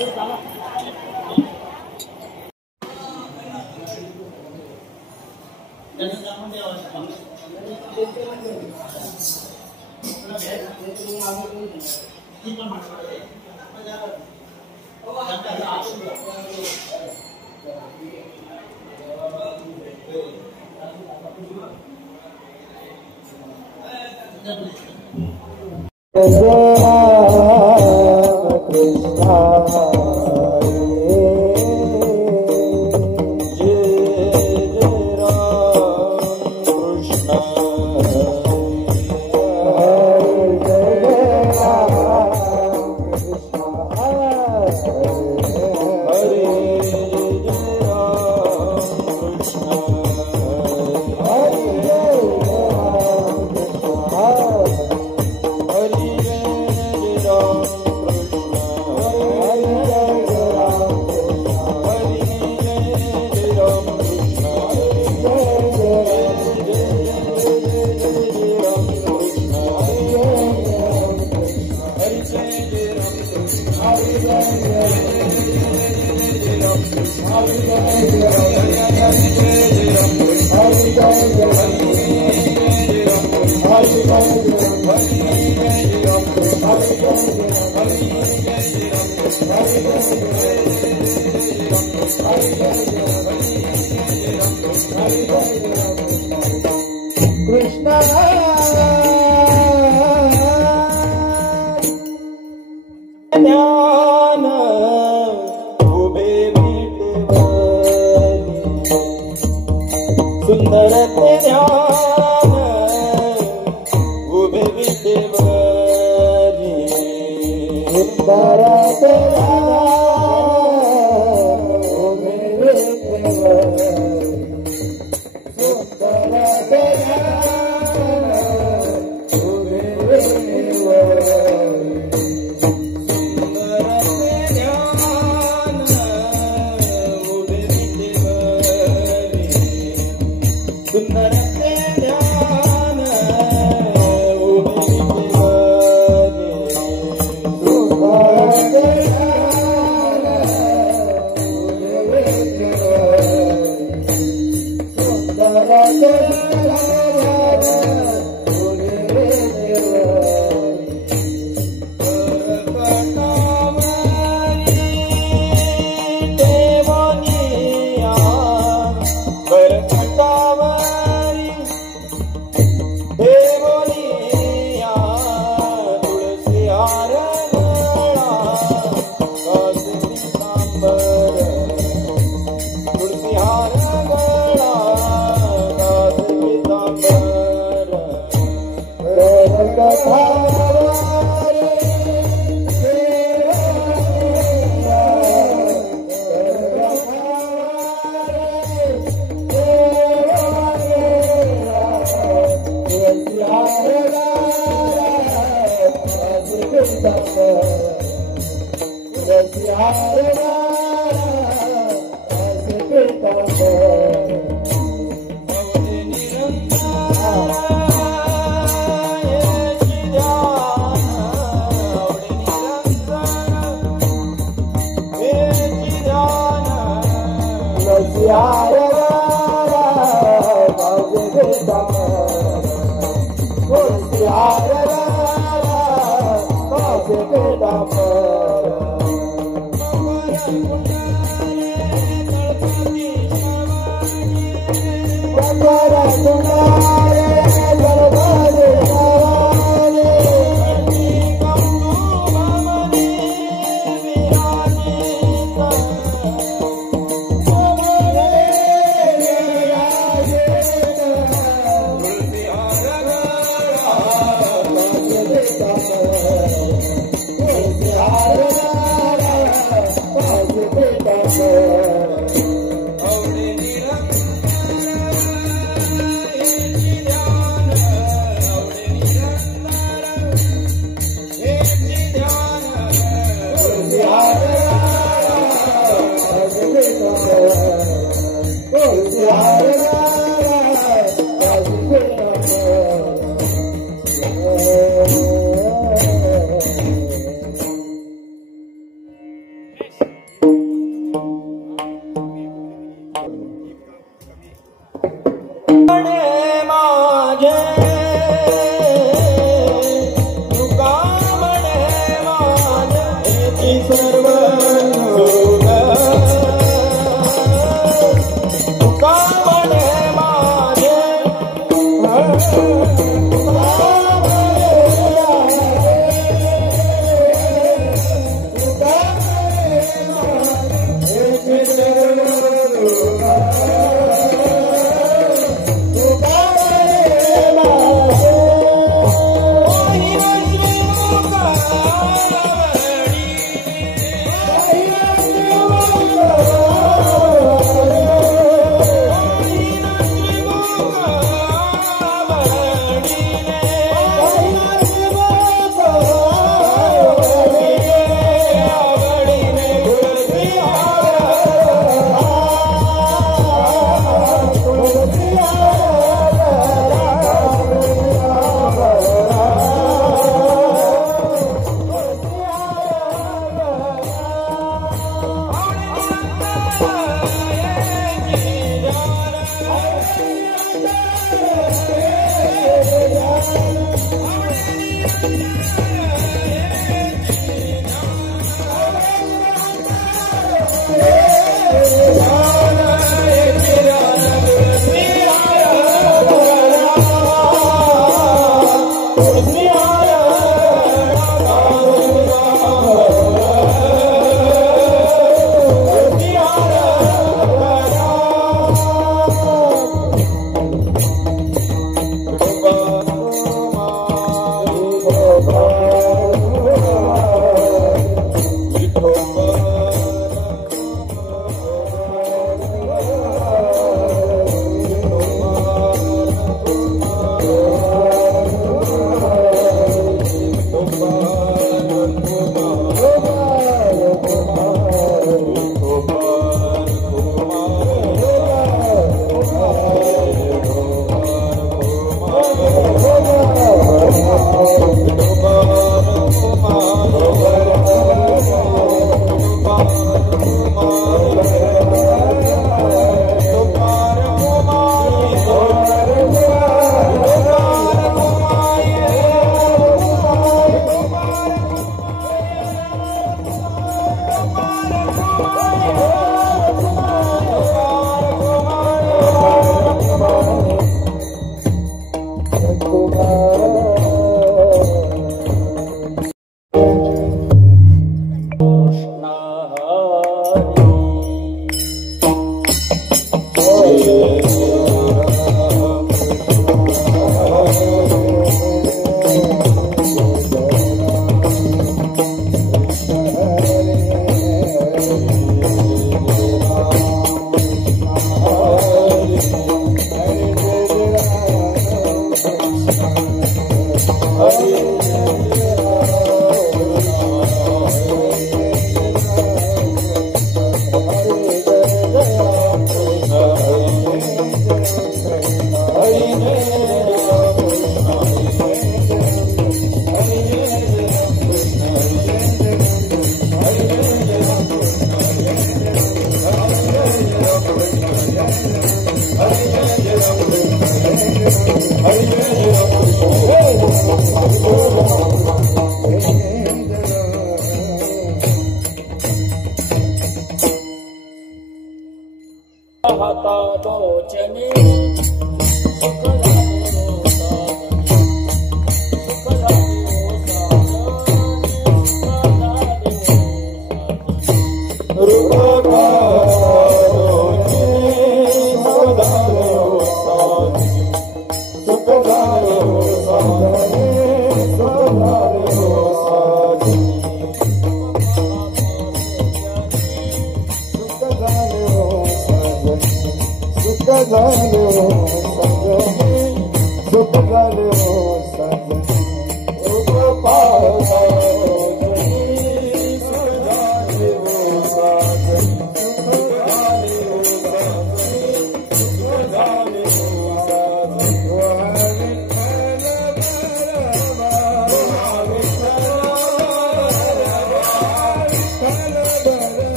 Bye.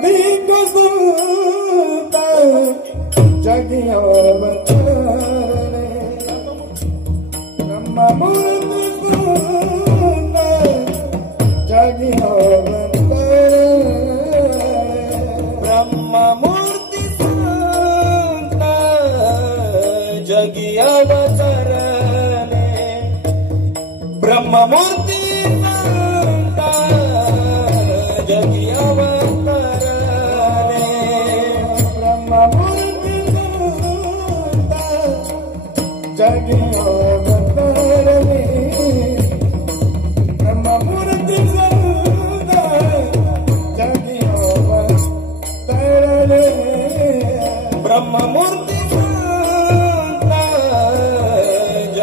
ब्रह्मादिक सुंदर जगिया अवतारे ब्रह्ममूर्ति सुंदर जगिया अवतारे ब्रह्ममूर्ति सुंदर जगिया अवतारे ब्रह्ममूर्ति ब्रह्ममूर्ति जगिया अवतारे ब्रह्ममूर्ति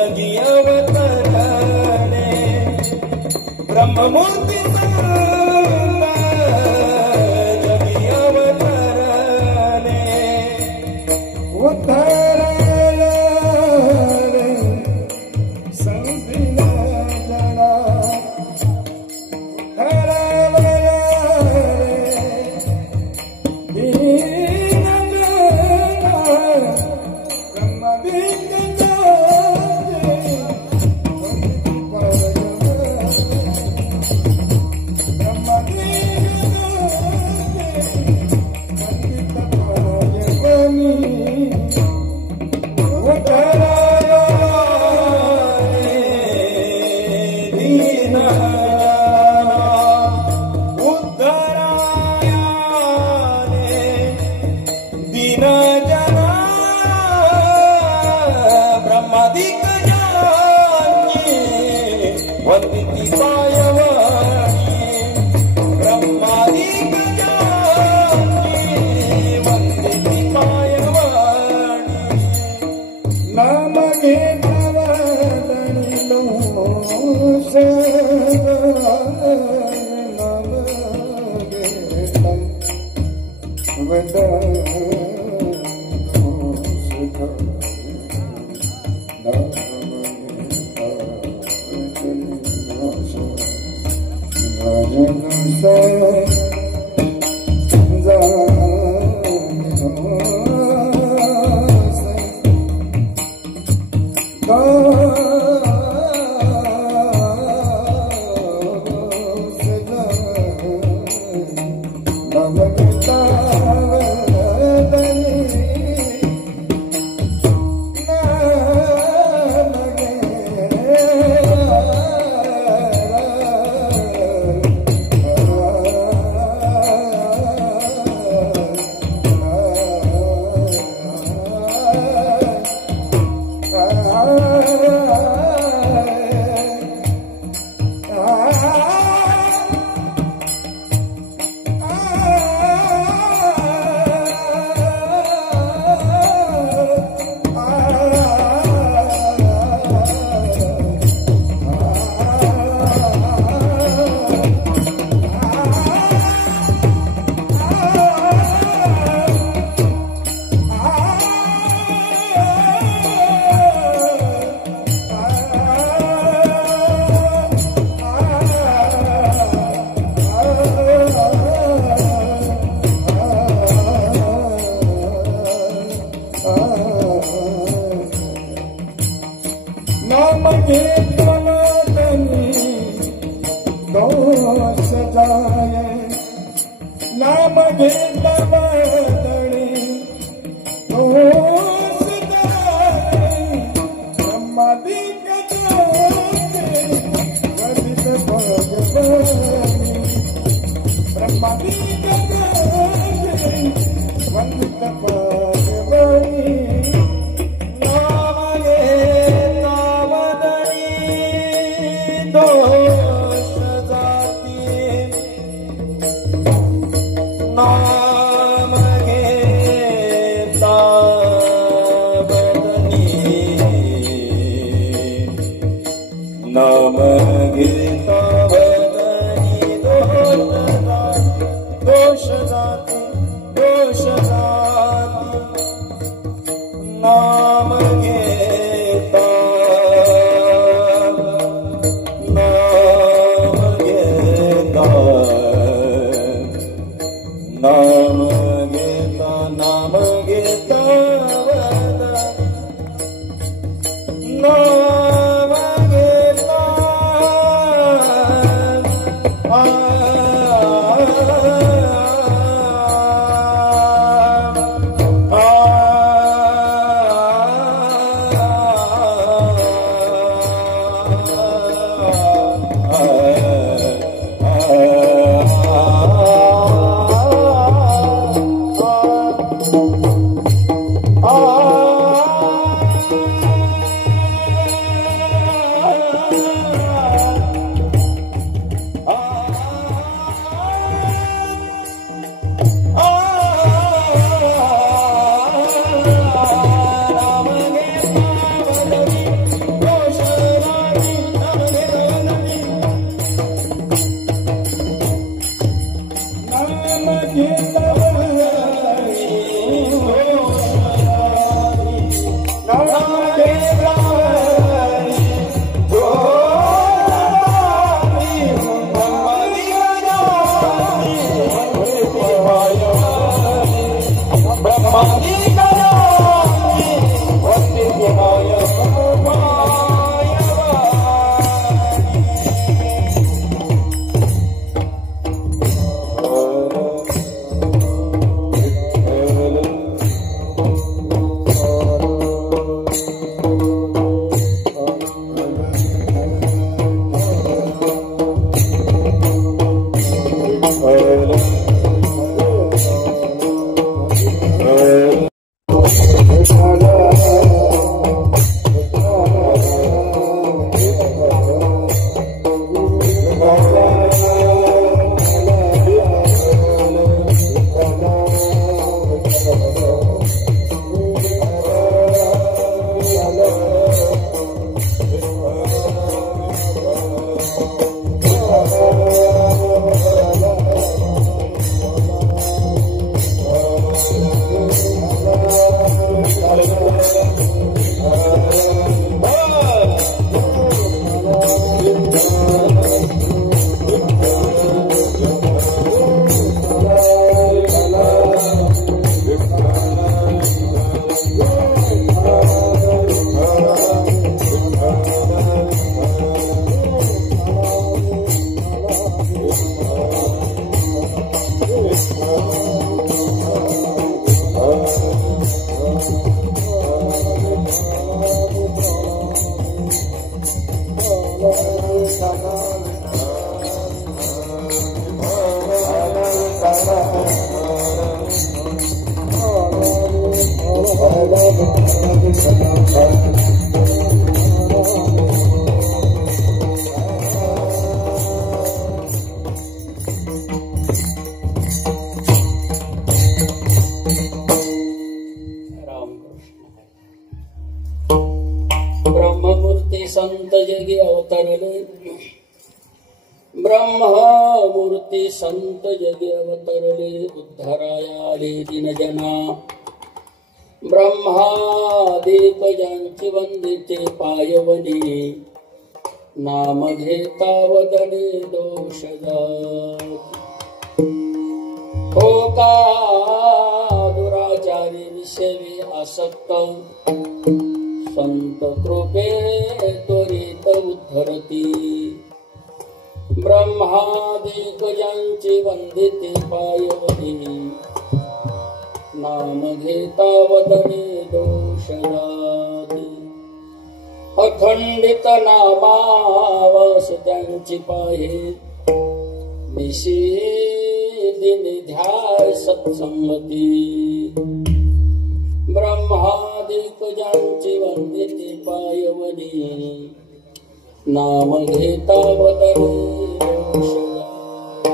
जगिया अवतारे वंदिती पायवाणी ब्रह्मादिक जानी वंदिती पायवाणी नाम घेतवदनी दोष नाम घेतम नाम घेतवदनी दोष जाए नाम घेतवदनी दोष जाए ब्रह्मादिक जानी वंदित भगवानी ब्रह्मादिक जानी वंदित भगवानी दोष जाती ब्रह्ममूर्ती संत जगी अवतरले, ब्रह्ममूर्ती संत जगी अवतरले, उद्धाराया आले दीनजना. ब्रह्मादीप ज्यांची वंदिते पायवनी, नाम घेता वदने दोष जात. हो का दुराचारी विषयी आसक्त, संत कृपे त्वरित उद्धरती. ब्रह्मादिक ज्यांची वंदिते पायवनी, नाम घेता वदने दोष जाती. अखंडित नामावास त्यांची पाहे, निशिदिनी ध्याय सत्संगती. ब्रह्मादिक ज्यांची वंदिते पायवनी, नाम घेता वदने दोष जाती.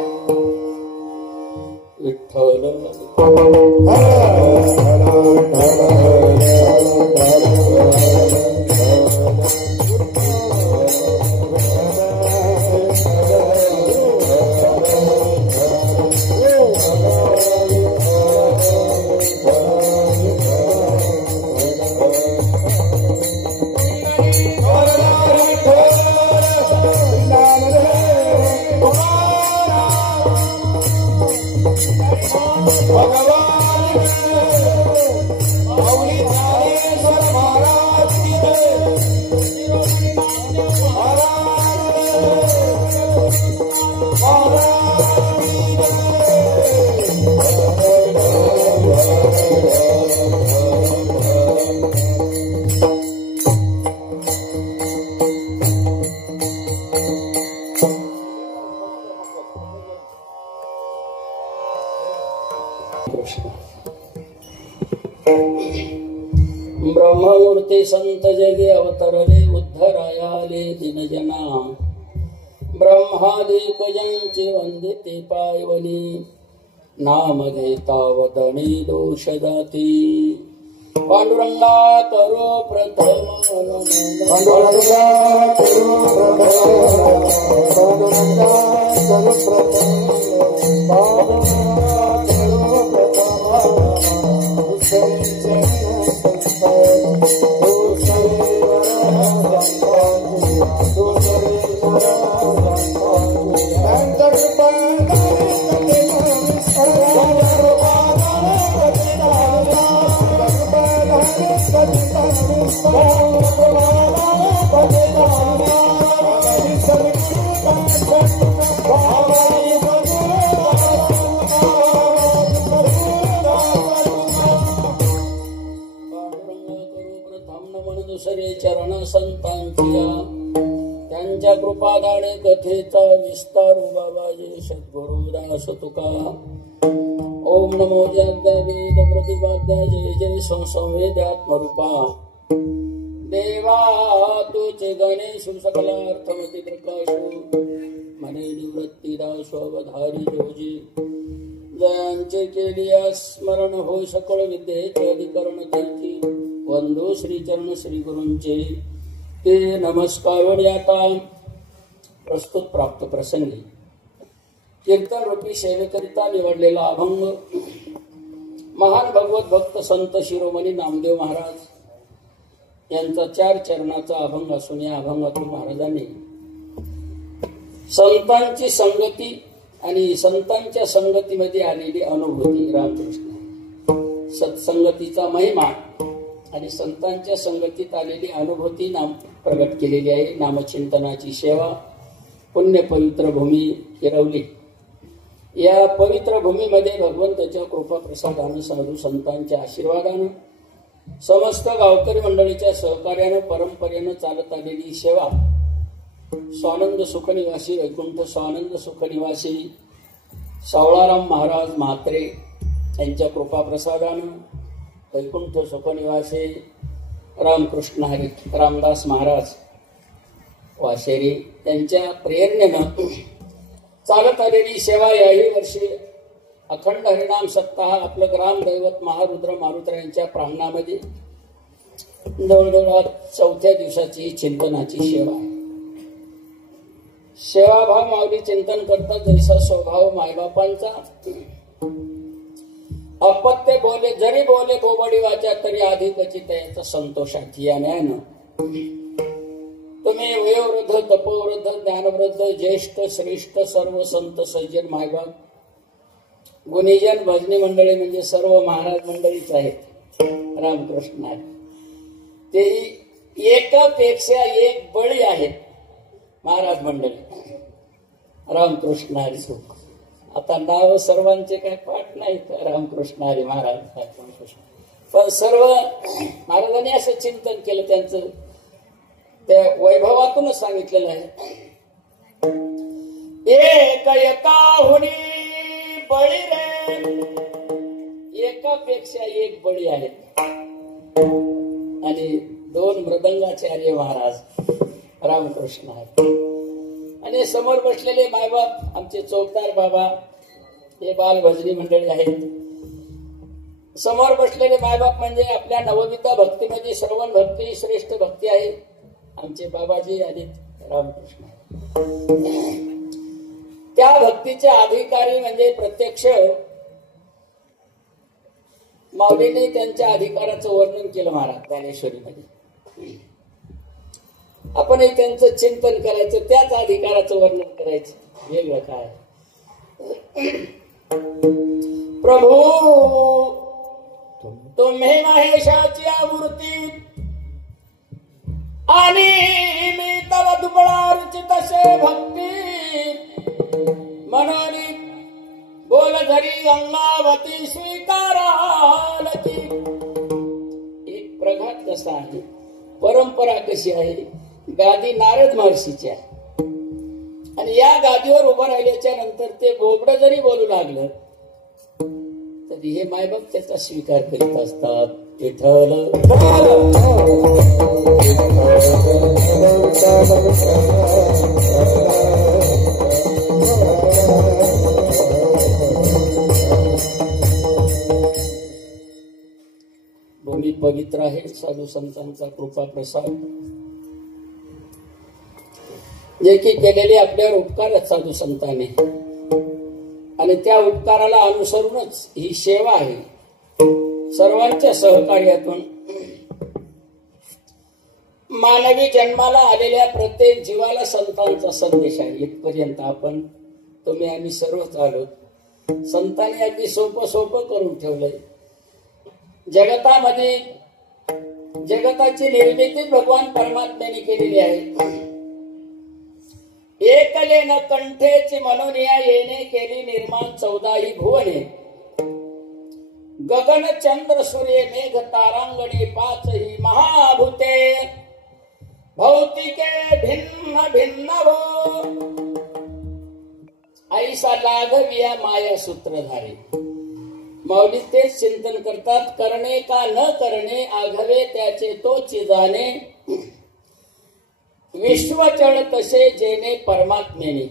विठ्ठल ब्रह्ममूर्ती संत जगी अवतरले, उद्धराया आले दीनजना. ब्रह्मादिक ज्यांची वंदिते पायवनी, नाम घेता वदने दोष जाती. पांडुरंगा करो प्रथम नमन, पांडुरंगा करो प्रथम, पांडुरंगा करो प्रथम, पांडुरंगा करो प्रथम. उसरे दुसरे चरण संतांच्या, त्यांच्या कृपादाने कथेचा विस्तार बाबाजी सद्गुरुदास तुका. ओम नमो जगद्या वेद प्रतिपाद्या, जय जय संवेद्यात्मरूपा. देवा तुझे गणेश सकलार्थमती प्रकाशो, मने निवृत्ती दासो अवधारी जोजी. जयांचे केलिया स्मरण होय सकळ विद्येचे अधिकरण त्यांची वंदो श्रीचरण श्री गुरूंचे ते नमस्कार. आता प्रस्तुत प्राप्त प्रसंगी कीर्तन रूपी सेवेकरिता निवडलेला अभंग महान भगवत भक्त संत शिरोमणी नामदेव महाराज यांचा 4 चरणाचा अभंग असून या अभंगातून महाराजांनी संतांची संगती आणि संतांच्या संगतीमध्ये आलेली अनुभूती रामकृष्ण सत्संगतीचा महिमा आणि संतांच्या संगतीत आलेली अनुभूती नाम प्रगट केलेली आहे. नामचिंतनाची सेवा पुण्य पवित्र भूमी हिरवली. या पवित्र भूमीमध्ये भगवंताच्या कृपा प्रसादानं साधू संतांच्या आशीर्वादानं समस्त गावकरी मंडळीच्या सहकार्यानं परंपरेनं चालत आलेली सेवा स्वानंद सुखनिवासी वैकुंठ स्वानंद सुखनिवासी सावळाराम महाराज म्हात्रे यांच्या कृपा प्रसादानं वैकुंठ सुखनिवासी रामकृष्ण हरी रामदास महाराज वाशेरी यांच्या प्रेरणेनं चालत आलेली सेवा याही वर्षी अखंड हरिनाम सप्ताह आपलं ग्रामदैवत महारुद्र मारुद्र यांच्या प्रांगणामध्ये जवळजवळ 4थ्या दिवसाची चिंतनाची सेवा आहे. सेवाभाव माऊली चिंतन करतात जैसा स्वभाव मायबापांचा अपत्य बोले जरी बोले बोबडी वाचा तरी अधिकची त्याचा संतोषाची या न्यायानं तुम्ही वयोवृद्ध तपोवृद्ध ज्ञानवृद्ध ज्येष्ठ श्रेष्ठ सर्व संत सज्जन मायबाप गुणीजन भजनी मंडळी म्हणजे सर्व महाराज मंडळीच आहेत. रामकृष्ण ते एकापेक्षा एक बळी आहेत महाराज मंडळी. रामकृष्ण हरी सुख. आता नाव सर्वांचे काही पाठ नाही रामकृष्ण हरी महाराज पण सर्व महाराजांनी असं चिंतन केलं त्यांचं त्या वैभवातूनच सांगितलेलं आहे. एक एकाहुनी बळी रे एकापेक्षा एक बळी आहेत आणि 2 मृदंगाचार्य महाराज रामकृष्ण आहेत आणि समोर बसलेले मायबाप आमचे चौकदार बाबा हे बाल भजनी मंडळी आहेत. समोर बसलेले मायबाप म्हणजे आपल्या नवविता भक्तीमध्ये श्रवण भक्ती श्रेष्ठ भक्ती आहे आमचे बाबाजी आणि रामकृष्ण. त्या भक्तीचे अधिकारी म्हणजे प्रत्यक्ष माऊलीने त्यांच्या अधिकाराचं वर्णन केलं महाराज ज्ञानेश्वरीमध्ये. आपणही त्यांचं चिंतन करायचं त्याच अधिकाराचं वर्णन करायचं वेगळं काय. प्रभू तुम्ही महेशाची मूर्ती आणि मी तव दुबळा रुचित असे भक्ती मनाली बोल धरी गंगावती स्वीकारालची. एक प्रघात कसा आहे परंपरा कशी आहे. गादी नारद महर्षीची आहे आणि या गादीवर उभं राहिल्याच्या नंतर ते बोबडं जरी बोलू लागलं तरी हे मायबाप त्याचा स्वीकार करीत असतात. विठ्ठल भूमी पवित्र आहे. साधू संतांचा कृपा प्रसाद जे की केलेले आपल्यावर उपकार आहेत साधू संतांनी आणि त्या उपकाराला अनुसरूनच ही सेवा आहे. सर्वांच्या सहकार्यातून मानवी जन्माला आलेल्या प्रत्येक जीवाला संतांचा संदेश आहे. इथपर्यंत आपण तुम्ही आम्ही सर्वच आलो. संतांनी अगदी सोपं करून ठेवलंय. जगतामध्ये जगताची निर्मिती भगवान परमात्म्याने केलेली आहे. एकले न कंठेची म्हणून या येणे केली निर्माण 14 भुवने गगन चंद्र सूर्य मेघ तारांगणी 5 महाभूते भौतिके भिन्न भिन्न वो ऐसा लाघविया माया सूत्रधारी. माऊली तेच चिंतन करतात. करणे का न करणे आघवे त्याचे तोची जाणे विश्वचळ तसे जेणे परमात्मेने.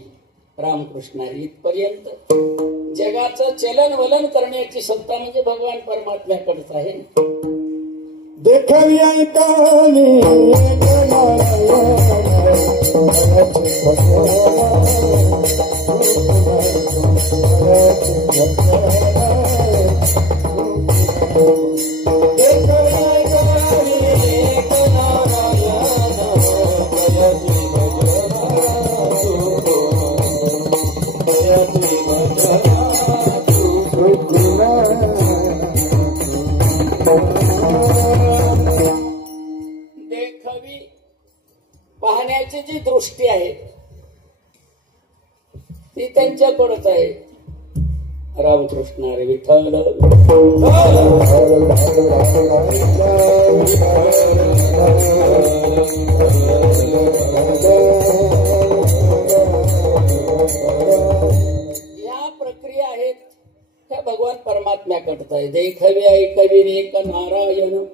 रामकृष्ण इथपर्यंत जगाचं चलन वलन करण्याची सत्ता म्हणजे भगवान परमात्म्याकडेच आहे. देखवी ऐकावी एक देखवी पाहण्याची जी दृष्टी आहे ती त्यांच्याकडेच आहे. रामकृष्ण हरी विठ्ठल. या प्रक्रिया आहेत त्या भगवान परमात्म्याकडे आहे. देखवी ऐकवी एक नारायण.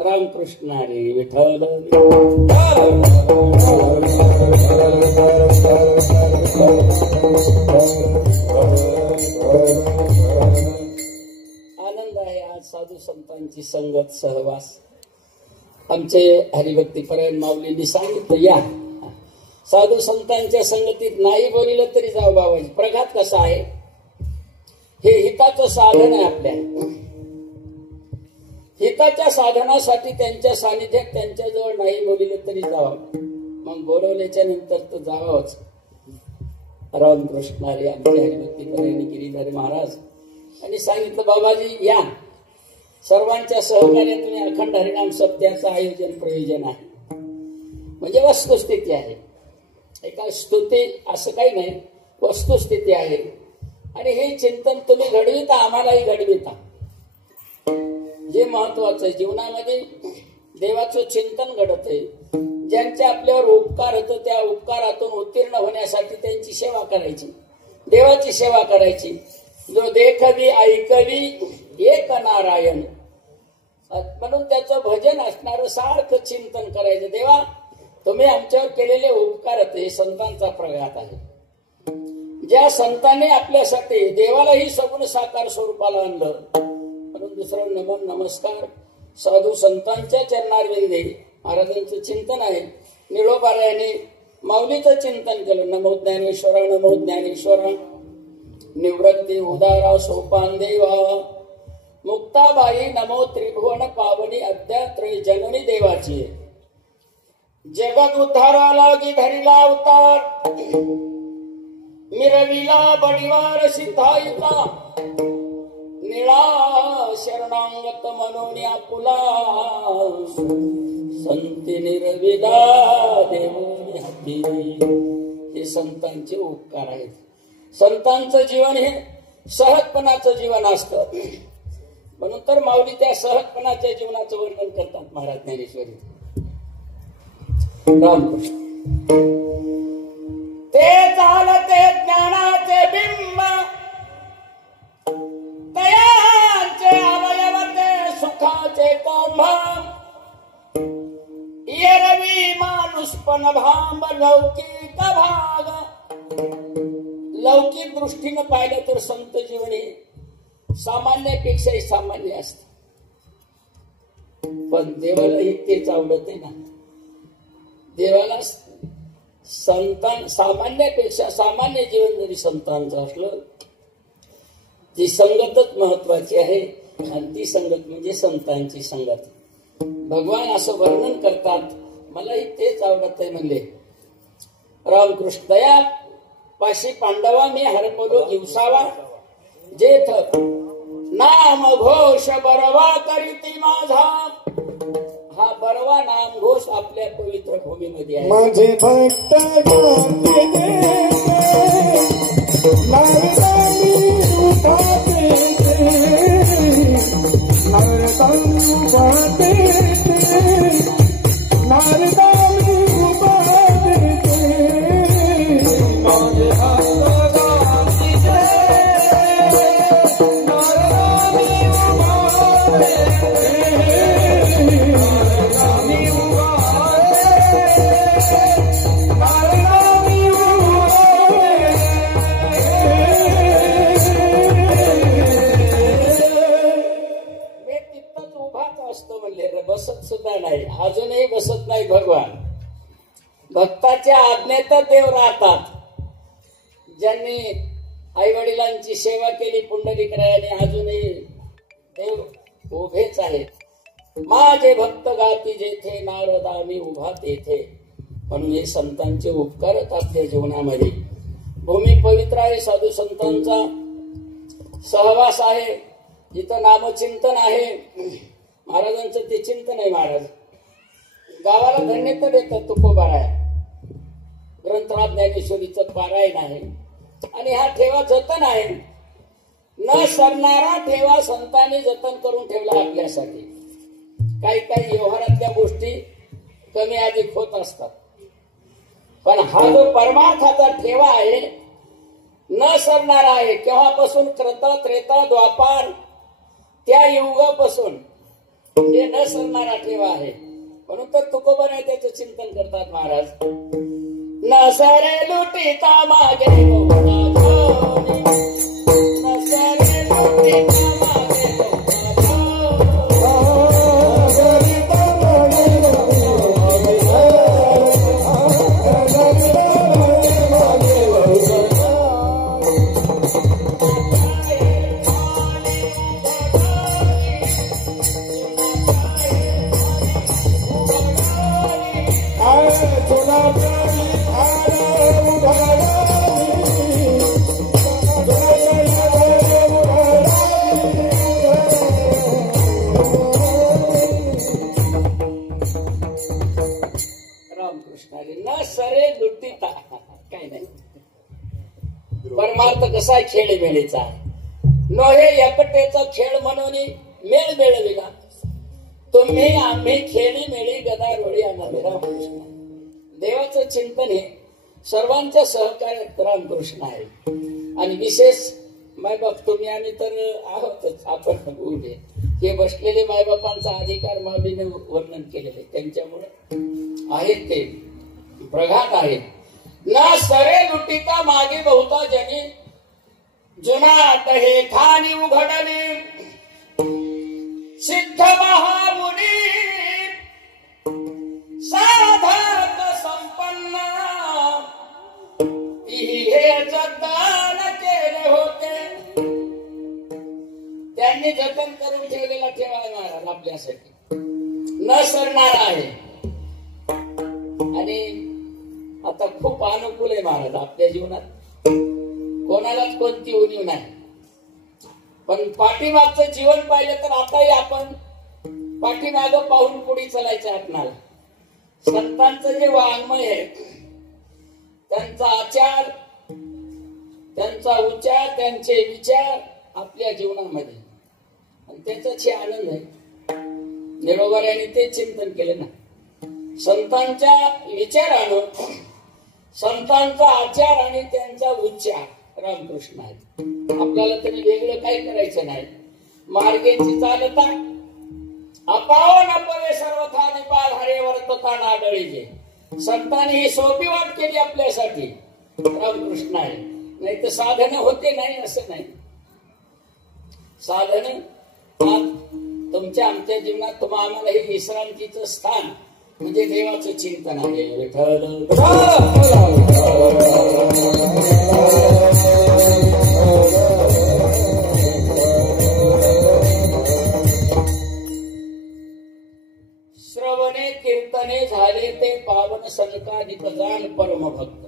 रामकृष्ण हरी विठ्ठल. आनंद आहे आज साधू संतांची संगत सहवास. आमचे हरिभक्तीपरायण माऊलींनी सांगितलं या साधू संतांच्या संगतीत नाही बोलिलं तरी जाऊ बाबाजी. प्रघात कसा आहे हे हिताचं साधन आहे. आपल्या हिताच्या साधनासाठी त्यांच्या सानिध्यात त्यांच्याजवळ नाही बोलिलं तरी जावं. मग बोलवल्याच्या नंतर तर जावंच. रामकृष्ण हरी आमचे हरिभक्तीपरायण गिरीधर महाराज आणि सांगितलं बाबाजी या सर्वांच्या सहकार्यातून अखंड हरिनाम सप्त्याचं आयोजन प्रयोजन आहे. म्हणजे वस्तुस्थिती आहे. एका स्तुती असं काही नाही, वस्तुस्थिती आहे. आणि हे चिंतन तुम्ही घडविता आम्हालाही घडविता. जे महत्वाचं जीवनामध्ये देवाचं चिंतन घडत आहे. ज्यांचे आपल्यावर उपकार होतो त्या उपकारातून उत्तीर्ण होण्यासाठी त्यांची सेवा करायची, देवाची सेवा करायची. जो देखवी ऐकवी एक नारायण म्हणून त्याचं भजन असणारं सारखं चिंतन करायचं. देवा तुम्ही आमच्यावर केलेले उपकार हे संतांचा प्रघात आहे. ज्या संतांनी आपल्यासाठी देवालाही सगुण साकार स्वरूपाला आणलं म्हणून दुसरं नमन नमस्कार साधू संतांच्या चरणारविंदे महाराजांचं चिंतन आहे. निळोबारायाने माऊलीचं चिंतन केलं. नमो ज्ञानेश्वरा नमो ज्ञानेश्वरा. निवृत्ती उदारा सोपान देवा. मुक्ताबाई नमो त्रिभुवन पावनी अद्यात्रय जननी देवाची. जगत उद्धाराला गी धरिला अवतार. मिरविला बळीवार सिद्धायिका. निळा शरणांगत मनोनी आपुला. संती निरविला देवनी हाती. हे संतांचे उपकार आहेत. संतांचं जीवन हे सहजपणाचं जीवन असतं. म्हणून तर माऊली त्या सहजपणाच्या जीवनाचं वर्णन करतात महाराज ज्ञानेश्वरी. रामकृष्ण. ते चालते ज्ञानाचे बिंब. तयांचे अवयव ते सुखाचे कोंभ. एरवी माणूसपण भांब लौकिक भाग. लौकिक दृष्टीनं पाहिलं तर संत जीवन हे सामान्यापेक्षाही सामान्य असत. पण देवालाही तेच आवडत आहे ना. देवाला संतान सामान्यापेक्षा सामान्य जीवन जरी संतांचं असलं ती संगतच महत्वाची आहे. आणि ती संगत म्हणजे संतांची संगत. भगवान असं वर्णन करतात मलाही तेच आवडत आहे म्हणले. रामकृष्ण दया पाशी पांडवा मी हरपलो दिवसावा. जेथ नाम घोष बरवा करीती माझा. हा बरवा नाम घोष आपल्या पवित्र भूमीमध्ये आहे. माझे भक्त बसत सुद्धा नाही, अजूनही बसत नाही भगवान. भक्ताच्या आज्ञेत देव राहतात. ज्यांनी आई वडिलांची सेवा केली पुंडलिकरायाने, अजूनही देव उभेच आहेत. माझे भक्त गाती जेथे, नारदा मी उभा तेथे. म्हणून हे संतांचे उपकारच आपल्या जीवनामध्ये. भूमी पवित्र आहे, साधू संतांचा सहवास आहे, जिथं नामचिंतन आहे. महाराजांचं ते चिंतन आहे. महाराज गावाला धन्य तर देतात. तुकोबाराय ग्रंथराज ज्ञानेश्वरीचं पारायण आहे आणि हा ठेवा जतन आहे. न सरणारा ठेवा संतांनी जतन करून ठेवला आपल्यासाठी. काही काही व्यवहारातल्या गोष्टी कमी अधिक होत असतात, पण हा जो परमार्थाचा ठेवा आहे न सरणारा आहे. केव्हापासून? कृत त्रेता द्वापार त्या युगापासून हे न सरणारा ठेवा आहे. म्हणून तर तुकोबाराय त्याचं चिंतन करतात महाराज. न सरे लुटिता मागे न सरे लुटिता मागे परमार्थ कसा खेळीमेळीचा नो हे एकटेचा खेळ म्हणून मेळ मिळविला. तुम्ही आम्ही खेळीमेळी गदारोळी आम्हाला रामकृष्ण. देवाचं चिंतन हे सर्वांच्या सहकार्यात रामकृष्ण आहे. आणि विशेष मायबाप तुम्ही आम्ही तर आहोतच. आपण उभे हे बसलेले मायबापांचा अधिकार माऊलीने वर्णन केलेले, त्यांच्यामुळे आहेत ते प्रघात आहेत. ना सरे लुटिता मागे बहुता जनी जुनाट हे ठाणी उघडले सिद्ध महामुनी साधक संपन्न हे जतन केले होते. त्यांनी जतन करून ठेवलेला ठेवा महाराज आपल्यासाठी न सरणार आहे. आणि आता खूप अनुकूल आहे महाराज आपल्या जीवनात. कोणालाच कोणती उणीव नाही, पण पाठीमागचं जीवन पाहिलं तर आताही आपण पाठीमाग पाहून पुढे चालायचं आपणाला. संतांचं जे वाङ्मय आहे, त्यांचा आचार, त्यांचा उच्चार, त्यांचे विचार आपल्या जीवनामध्ये, आणि त्याचाच हे आनंद आहे. निरोबाऱ्याने ते चिंतन केले ना. संतांच्या विचारानं, संतांचा आचार आणि त्यांचा उच्चार रामकृष्ण आहे. आपल्याला तरी वेगळं काही करायचं नाही. मार्गेची चालता अपाव नपवे सर्वथा निपाल हरे वर्तता नाडळीजे. संतांनी ही सोपी वाट केली आपल्यासाठी रामकृष्ण आहे. नाही तर साधन होते नाही असं नाही. साधन तुमच्या आमच्या जीवनात तुम्हा आम्हाला हे विश्रांतीचं स्थान म्हणजे देवाचं चिंतन आहे. विठ्ठल श्रवणे कीर्तने झाले ते पावन सनकाधिक जाण परमभक्त.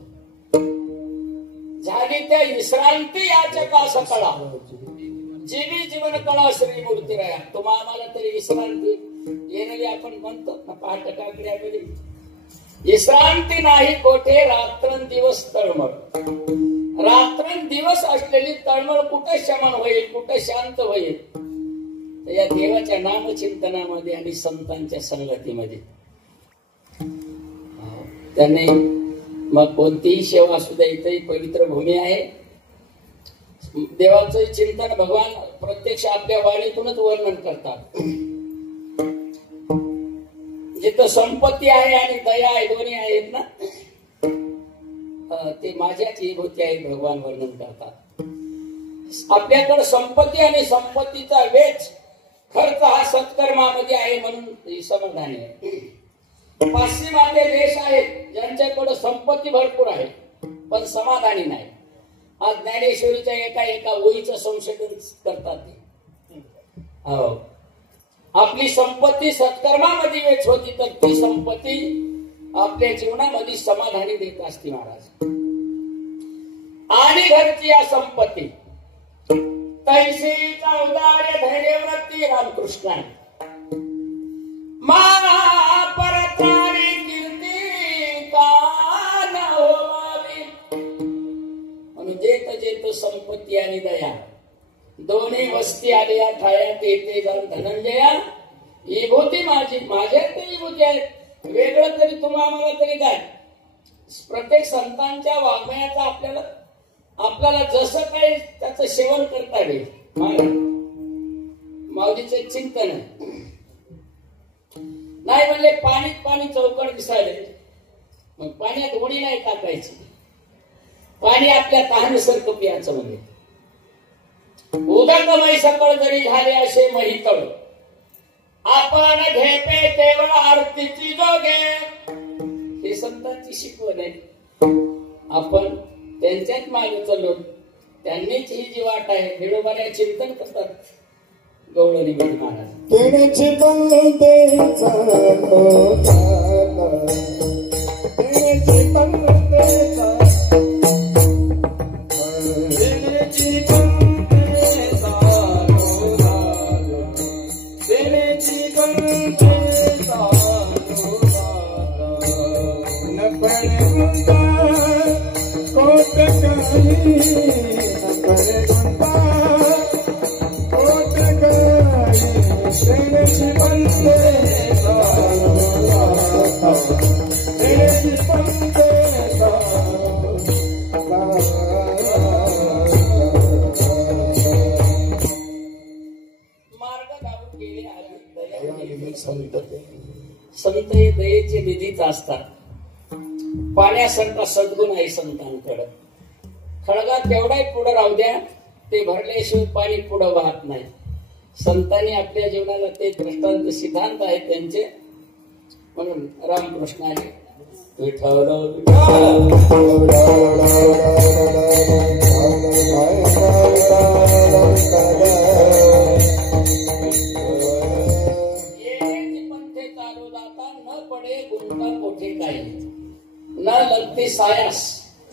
झाली त्या विश्रांती याचका सकळा जीवी जीवन कळा श्री मूर्तीराया. तुम्हा आम्हाला तरी विश्रांती येणारी आपण म्हणतो ना पहाट काकड्यामध्ये. विश्रांती नाही कोठे रात्रंदिवस तळमळ. रात्रंदिवस असलेली तळमळ कुठे शमन होईल, कुठे शांत होईल? या देवाच्या नामचिंतनामध्ये आणि संतांच्या संगतीमध्ये. त्यांनी मग कोणतीही सेवा असू द्या, इथेही पवित्र भूमी आहे. देवाचं चिंतन भगवान प्रत्यक्ष आपल्या वाणीतूनच वर्णन करतात. जिथं संपत्ती आहे आणि दया आहे, दोन्ही आहेत ना, ते माझ्याच विभूती आहे भगवान वर्णन करतात. आपल्याकडे संपत्ती आणि संपत्तीचा वेच खर्च हा सतत सत्कर्मामध्ये आहे म्हणून ही समाधानी आहे. पाश्चिमात्य देश आहेत ज्यांच्याकडे संपत्ती भरपूर आहे पण समाधानी नाही. आज ज्ञानेश्वरीच्या एका ओळीचं संशोधन करतात ते. हो, आपली संपत्ती सत्कर्मामध्ये वेच होती तर ती संपत्ती आपल्या जीवनामध्ये समाधानी देत असते महाराज. आणि घरची या संपत्ती तैसी औदार्य धैर्यव्रती रामकृष्ण परत्राणी कीर्ती का न होवावी. म्हणून जेत संपत्ती आणि दया दोन्ही वस्ती आल्या ठाया ते जाण धनंजया. ही भूती माझ्या ते विभूती आहे. वेगळं तरी तुम्हाला तरी काय. प्रत्येक संतांच्या वाङ्मयाचा आपल्याला जसं काही त्याचं सेवन करता येईल. माऊलीचे चिंतन आहे. नाही म्हणले पाणी चौकड दिसायले मग पाण्यात उडी नाही टाकायची. पाणी आपल्या तहानसारखं पियाचं म्हणजे. उदकमय सकळ जरी झाले असे महितळ आपण घेपे केवळ आरतीची जोगे. हे संतांची शिकवण आहे. आपण त्यांच्याच मागे चाललो. त्यांनीच ही जी वाट आहे खेडोबाऱ्या चिंतन करतात गवळणी महाराज. तेनेची बंदेचा तेनेची बंदेचा तेनेची बंदेचा तेनेची बंदेचा न पडे गुंता कोट काही न पडे गुंता कोट काही तेनेची बंदेचा तेनेची बंदेचा. मार्ग दाबून गेले आधी संत हे दयेचे निधीच असतात. पाण्यासारखा सद्गुण आहे संतांकडे. खळगा तेवढाही पुढे राहू द्या ते भरल्याशिवाय पाणी पुढे वाहत नाही. संतांनी आपल्या जीवनाला ते दृष्टांत सिद्धांत आहेत त्यांचे. म्हणून रामकृष्णाने विठ्ठल पंथे चालू जाता न पडे गुंता कोठे काही न लगते सायास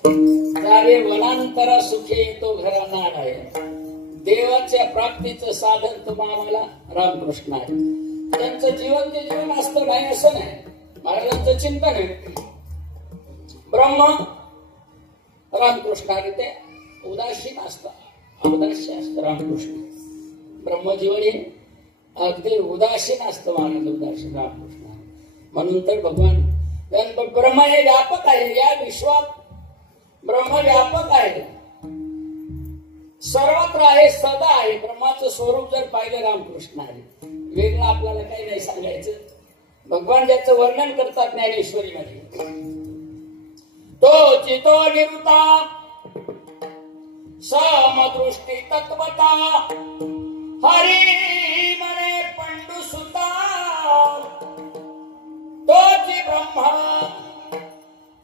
जावे वनांतरा सुखे येतो घरा नाड आहे. देवाच्या प्राप्तीचं साधन तुम्हाला रामकृष्ण आहे. त्यांचं जीवन ते जीवन असतं नाही असं नाही. महाराजांचं चिंतन आहे. ब्रह्म रामकृष्ण आहे ते उदासीन असतं. अवदास्य असतं रामकृष्ण. ब्रह्मजीवन हे अगदी उदासीन असतं. महाराज उदासीन रामकृष्ण. म्हणून तर भगवान ब्रह्म हे व्यापक आहे. या विश्वात ब्रह्म व्यापक आहे. सर्वत्र आहे सदा आहे. ब्रह्माचं स्वरूप जर पाहिलं रामकृष्ण आहे. वेगळं आपल्याला काही नाही सांगायचं. भगवान ज्याचं वर्णन करतात ज्ञानेश्वरी मध्ये तो चितो निरुता समदृष्टी तत्वता हरी म्हणे पंडू सुता तोची ब्रह्मा.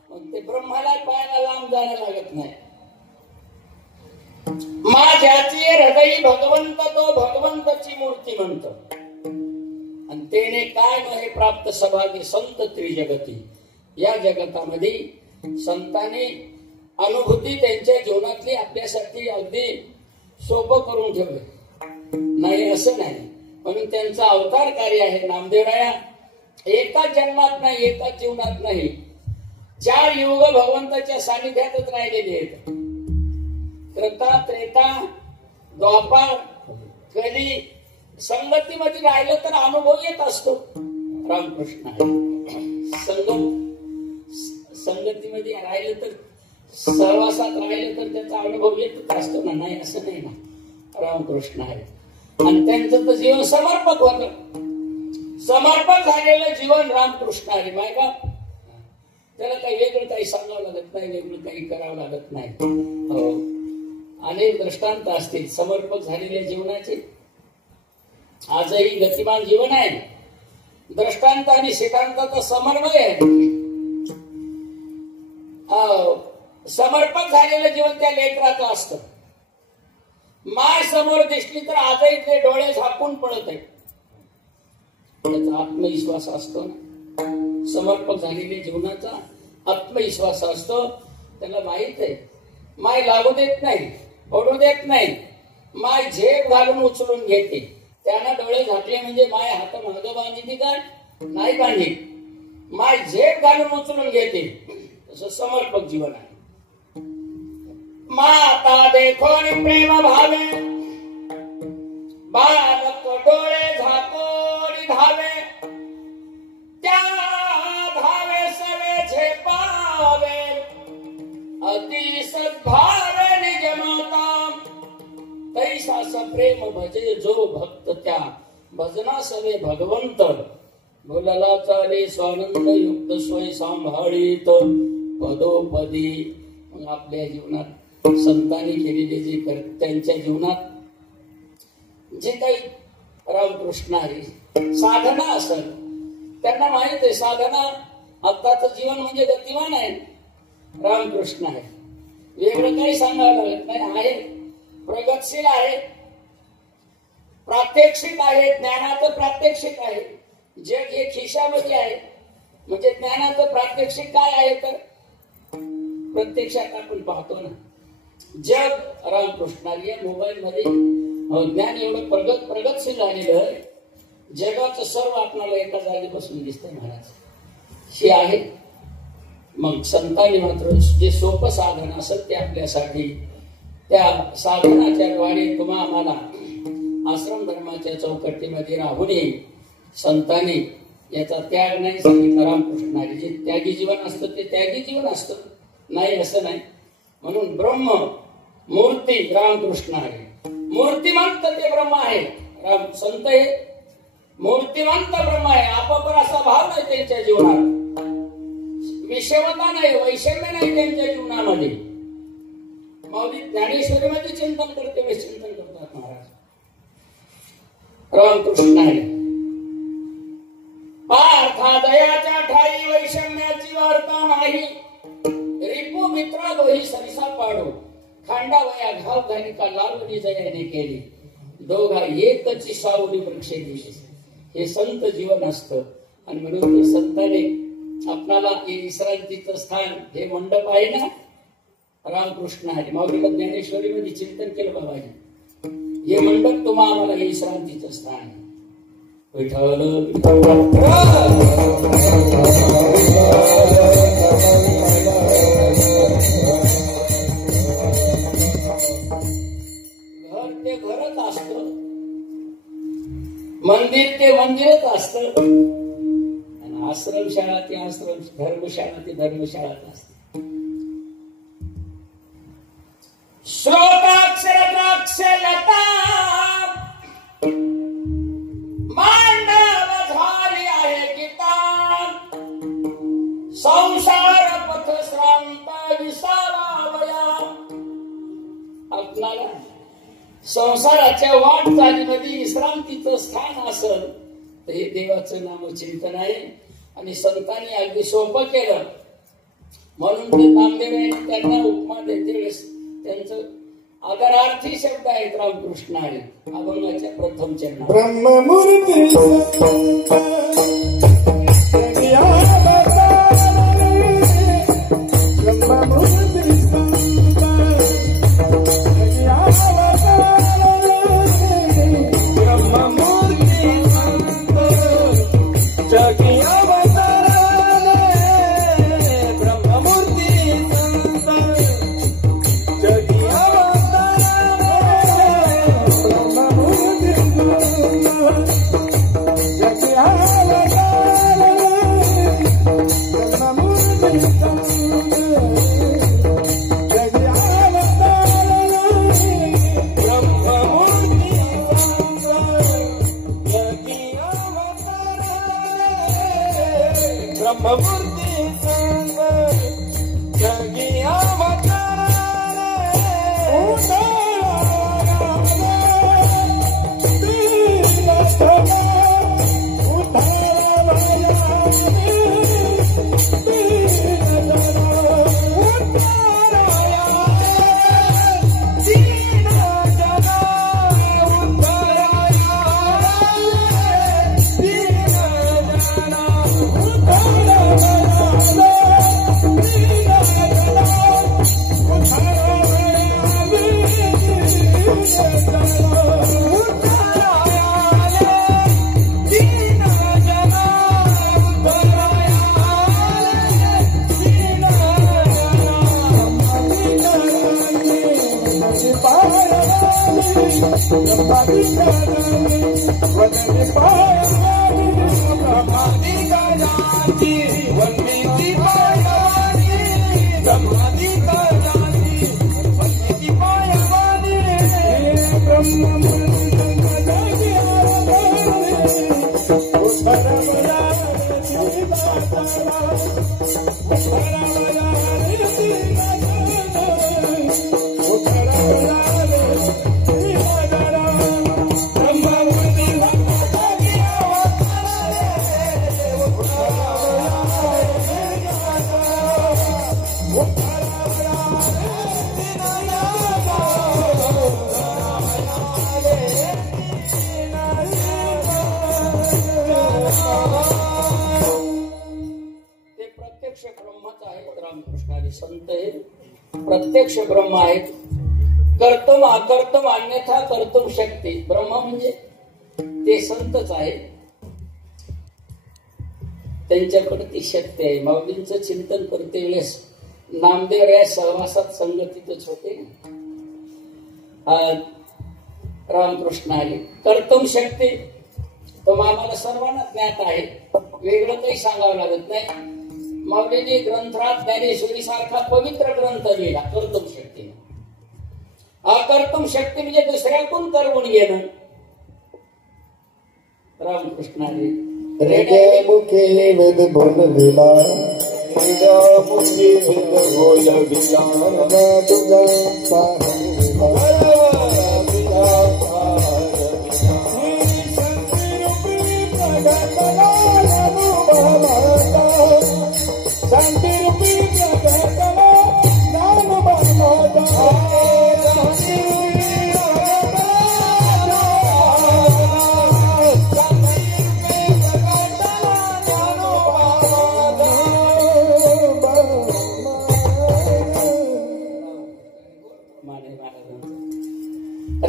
मग ते ब्रह्माला पाहायला लांब जाणं लागत नाही. माझ्याची हृदयी भगवंत तो भगवंताची मूर्ती म्हणतो. आणि तेने काय हे प्राप्त सभागी संत त्रिजगती. या जगतामध्ये संतांनी अनुभूती त्यांच्या जीवनातली आपल्यासाठी अगदी सोपं करून ठेवलं नाही असं नाही. म्हणून त्यांचा अवतार कार्य आहे. नामदेवराया एकाच जन्मात नाही एकाच जीवनात नाही 4 युग भगवंताच्या सानिध्यातच राहिलेले आहेत. त्रता त्रेता द्वापार कली संगतीमध्ये राहिलं तर अनुभव येत असतो. रामकृष्ण संगतीमध्ये राहिलं तर सहवासात राहिलं तर त्याचा अनुभव येतच असतो ना. नाही असं नाही ना. रामकृष्ण आहे. आणि त्यांचं तर जीवन समर्पक होतं. समर्पक झालेलं जीवन रामकृष्ण आहे. मायबाप त्याला काही वेगळं काही सांगावं लागत नाही. वेगळं काही करावं लागत नाही. हो, अनेक दृष्टांत असतील समर्पक झालेल्या जीवनाचे. आजही गतिमान जीवन आहे. दृष्टांत आणि सिद्धांताचा समन्वय आहे. समर्पक झालेलं जीवन त्या लेकराचं असतं. माय समोर दिसली तर आजही ते डोळे झाकून पळत आहे. त्याचा आत्मविश्वास असतो ना. समर्पक झालेल्या जीवनाचा आत्मविश्वास असतो. त्याला माहित आहे माय लागू देत नाही, पडू देत नाही. माय झेप घालून उचलून घेते. त्यांना डोळे झाकले म्हणजे माय हात मागं बांधली काय नाही बांधली. माय झेप घालून उचलून घेते. तसं समर्पक जीवन आहे. माता देखो प्रेम भावे, बालक डोळे झाकोरी धावे. त्या धावे सवे झेपावे, अति सद्भावे निज माता. तैसा प्रेम भजे जो भक्त, त्या भजना सवे भगवंत. बोलाला चाले स्वानंद युक्त स्वय सांभाळीत पदोपदी. मग आपल्या जीवनात संतांनी केलेले जे त्यांच्या जीवनात जे काही रामकृष्ण आहे साधना असेल, त्यांना माहित आहे साधना आत्ताचं जीवन म्हणजे गतिमान आहे. रामकृष्ण आहे. वेगळं काही सांगायला लागत नाही. आहे प्रगतशील आहे, प्रात्यक्षिक आहे, ज्ञानाचं प्रात्यक्षिक आहे. जग हे खिशामध्ये आहे. म्हणजे ज्ञानाचं प्रात्यक्षिक काय आहे तर प्रत्यक्षात आपण पाहतो ना. जग रामकृष्णारी या मोबाईल मध्ये ज्ञान एवढं प्रगतशील झालेलं आहे. जगाचं सर्व आपल्याला एका जागी बसून दिसतंय महाराज. हे आहे. मग संतांनी मात्र जे सोपं साधन असेल ते आपल्यासाठी त्या साधनाच्या द्वारे तुम्हा आम्हाला आश्रम धर्माच्या चौकटीमध्ये राहून संतांनी याचा त्याग नाही सांगितला. रामकृष्णारी जे त्यागी जीवन असतं ते त्यागी जीवन असतं नाही असं नाही. म्हणून ब्रह्म मूर्ती रामकृष्ण आहे. मूर्तिमंत ते ब्रह्म आहे. राम संत हे मूर्तिमंत ब्रह्म आहे. आपापर असा भाव नाही त्यांच्या जीवनात. विषमता नाही, वैषम्य नाही त्यांच्या जीवनामध्ये. मौली ज्ञानेश्वरीमध्ये चिंतन करते, चिंतन करतात महाराज. रामकृष्ण आहे. पार्था दयाच्या ठाई वैषम्याची वार्ता नाही. रिपू मित्रा दोही सरिसा पाडो. खांडावया घाव घाली का लालवली जयाने केली. दोघा एकची सावली वृक्षे दिली. हे संत जीवन असतं. आणि म्हणून ते संताने आपणाला हे विश्रांतीचं स्थान हे मंडप आहे ना रामकृष्ण आहे. माऊलीला ज्ञानेश्वरी मध्ये चिंतन केलं बाबाजी. हे मंडप तुम्हा आम्हाला हे विश्रांतीचं स्थान आहे. विठ्ठल घर ते घरच असतं, मंदिर ते मंदिरच असतं, आणि आश्रमशाळा ते आश्रम, धर्मशाळा ते धर्मशाळाच असते. श्रोताक्षर द्राक्ष लता मांडव झाली आहे गीता. संसार पथ श्रांत विसावावया. आपणाला संसाराच्या वाटचालीमध्ये विश्रांतीचं स्थान असेल तर हे देवाचं नामचिंतन आहे. आणि संतांनी अगदी सोपं केलं. म्हणून ते नामदेव त्यांना उपमा देते. त्यांचं आदरार्थी शब्द आहेत रामकृष्ण आहे. अभंगाच्या प्रथम चरण ब्रह्ममूर्ती संत हे प्रत्यक्ष ब्रह्म आहेत. कर्तम अकर्तम अन्यथा कर्तुम शक्ती. ब्रह्म म्हणजे ते संतच आहे, त्यांच्याकडे ती शक्ती आहे. माऊलींचं चिंतन करते वेळेस नामदेव या सहवासात संगतीतच होते. रामकृष्ण आले. कर्तुम शक्ती तो आम्हाला सर्वांना ज्ञात आहे, वेगळं काही सांगावं लागत नाही. माऊलींनी ग्रंथराज ज्ञानेश्वरी सारखा पवित्र ग्रंथ लिहिला कर्तुम शक्ती. अकर्तुम शक्ती म्हणजे दुसऱ्याकडून करवून घेणं. रामकृष्ण रेड्या मुखे वेद बोलविला, रेड्या मुखे वेद बोलविला, तुझा पाहिला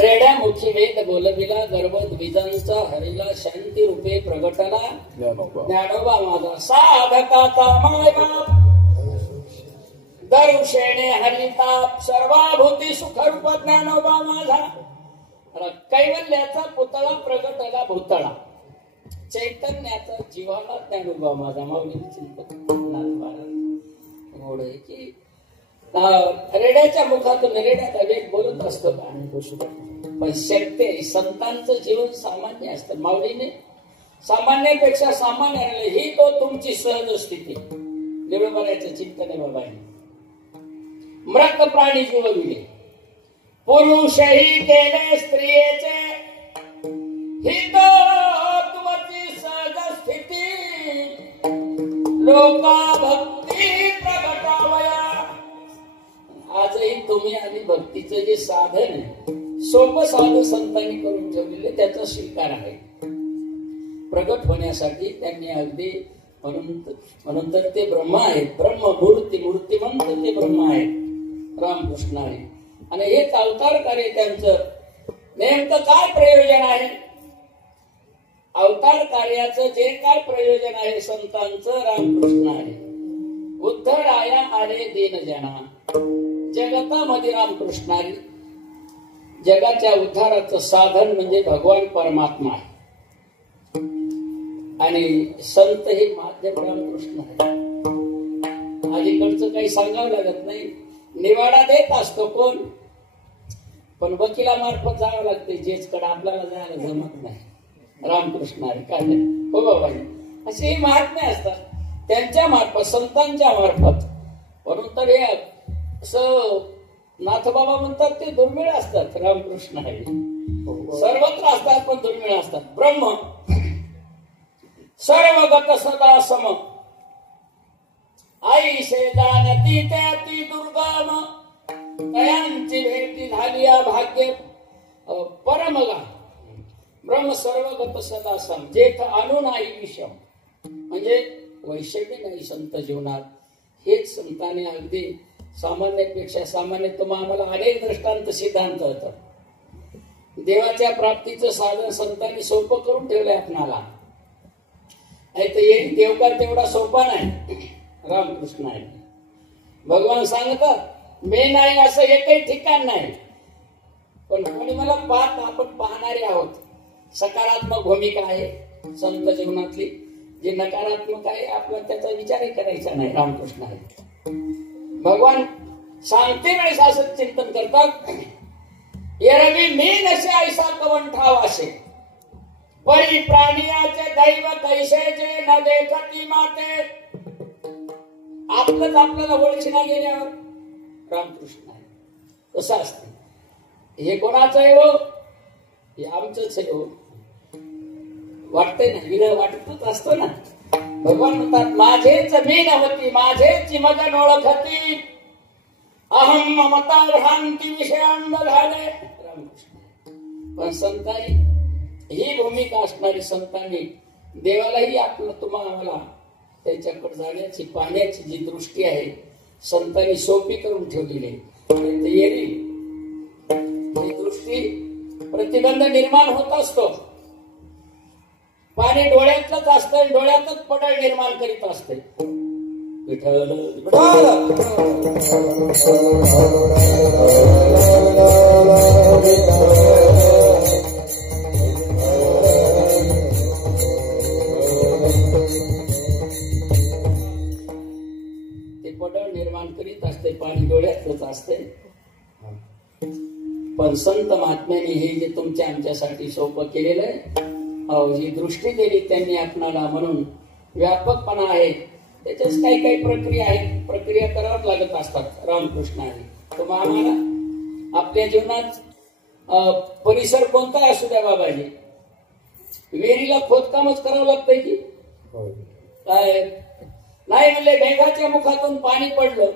रेड्यामुखी वेद बोलविला, गर्भद्विजांचा हरिला, शांती रूपे प्रगटला ज्ञानोबा माझा. साधकाचा मायबाप दरुषेणे हरिताप, सर्वाभूती सुखरूप ज्ञानोबा माझा. कैवल्याचा पुतळा प्रगटला भूतळा, चैतन्याचा जीवाला ज्ञानोबा माझा. माऊली चिंतन गोड आहे की रेड्याच्या मुखातून रेड्याचा वेग बोलत असतो का? पण शक्ती संतांचं जीवन सामान्य असतं. माऊलीने सामान्यापेक्षा सामान्य ही तो तुमची सहज स्थिती. निवडबऱ्याचं चिंतन आहे बाबा. मृत प्राणी जीवविले, पुरुषही केले स्त्रियेचे, ही तो तुमची सहज स्थिती. लोका भक्ती प्रगटावया. आजही तुम्ही आणि भक्तीचं जे साधन आहे सोपं साधं संतांनी करून ठेवलेले, त्याचा स्वीकार आहे. प्रगट होण्यासाठी त्यांनी अगदी म्हणून तर ते ब्रह्म आहेत. ब्रह्ममूर्ती मूर्तिमंत ते ब्रह्म आहेत. रामकृष्ण आहे. आणि हेच अवतार कार्य त्यांचं. नेमकं काय प्रयोजन आहे अवतार कार्याचं? जे काय प्रयोजन आहे संतांचं, रामकृष्ण आहे. उद्धराया आले दीनजना. जगतामध्ये रामकृष्ण आहे. जगाच्या उद्धाराचं साधन म्हणजे भगवान परमात्मा आहे. आणि संत हे माध्यम रामकृष्ण आहे. अलीकडचं काही सांगावं लागत नाही. निवाडा देत असतो कोण, पण वकिलामार्फत जावं लागते. जेचकडे आपल्याला जायला जमत नाही. रामकृष्ण आहे काय हो बाबा. असे हे महात्मे असतात त्यांच्या मार्फत, संतांच्या मार्फत. म्हणून तर हे असं नाथबाबा म्हणतात ते दुर्मिळ असतात. रामकृष्ण आहे सर्वत्र असतात पण दुर्मिळ असतात. ब्रह्म सर्वगत सदा सम, आई शेजानती त्याती दुर्गम. तयांची भेटी झाली या भाग्य परमगा. ब्रह्म सर्वगत सदा सम, जेथ अनु नाही विषम. म्हणजे वैषम्य नाही संत जीवनात. हेच संतांनी अगदी सामान्यापेक्षा सामान्य. तुम्हाला आम्हाला अनेक दृष्टांत सिद्धांत होतं. देवाच्या प्राप्तीचं साधन संतांनी सोपं करून ठेवलंय आपणाला. नाही तर एक देवकार तेवढा सोपा नाही. रामकृष्ण आहे. भगवान सांगतात मी नाही असं एकही ठिकाण नाही. पण कोणी मला पाहत, आपण पाहणारे आहोत. सकारात्मक भूमिका आहे संत जीवनातली, जी नकारात्मक आहे आपला त्याचा विचारही करायचा नाही. रामकृष्ण आहे. भगवान सांगते वेळेस असं चिंतन करतात, एरवी मी नसे ऐसा कवन ठाव असे, परी प्राणियाचे दैव कैसे जे न देखती माते. आपलंच आपल्याला ओळखीना गेल्यावर रामकृष्ण आहे. कसं असते, हे कोणाचं आहे हो, हे आमचंच आहे हो. वाटतंय ना, विरह वाटतच असतो ना. भगवान म्हणतात, माझेच मी नव्हती, माझेच मगन ओळखती, अहम ममता भ्रांती विषयांद झाले. रामकृष्ण. पण संतांनी ही भूमिका असणारी, संतांनी देवालाही आपलं आम्हाला त्याच्याकडे जाण्याची पाहण्याची जी दृष्टी आहे संतांनी सोपी करून ठेवलेली आहे. ही दृष्टी प्रतिबंध निर्माण होत असतो. पाणी डोळ्यातलंच असतं, डोळ्यातच पडळ निर्माण करीत असते. विठ्ठल ते पडळ निर्माण करीत असते, पाणी डोळ्यातलंच असते. पण संत महात्म्याने हे जे तुमच्या आमच्यासाठी सोपं केलेलं आहे, जी दृष्टी दिली त्यांनी आपणाला, म्हणून व्यापकपणा आहे. त्याच्याच काही काही प्रक्रिया आहेत, प्रक्रिया कराव्याच लागत असतात. रामकृष्ण आहे. तर आम्हाला आपल्या जीवनात परिसर कोणता असू द्या बाबाजी, विहिरीला खोदकामच करावं लागतंय की काय नाही. म्हणले मेघाच्या मुखातून पाणी पडलं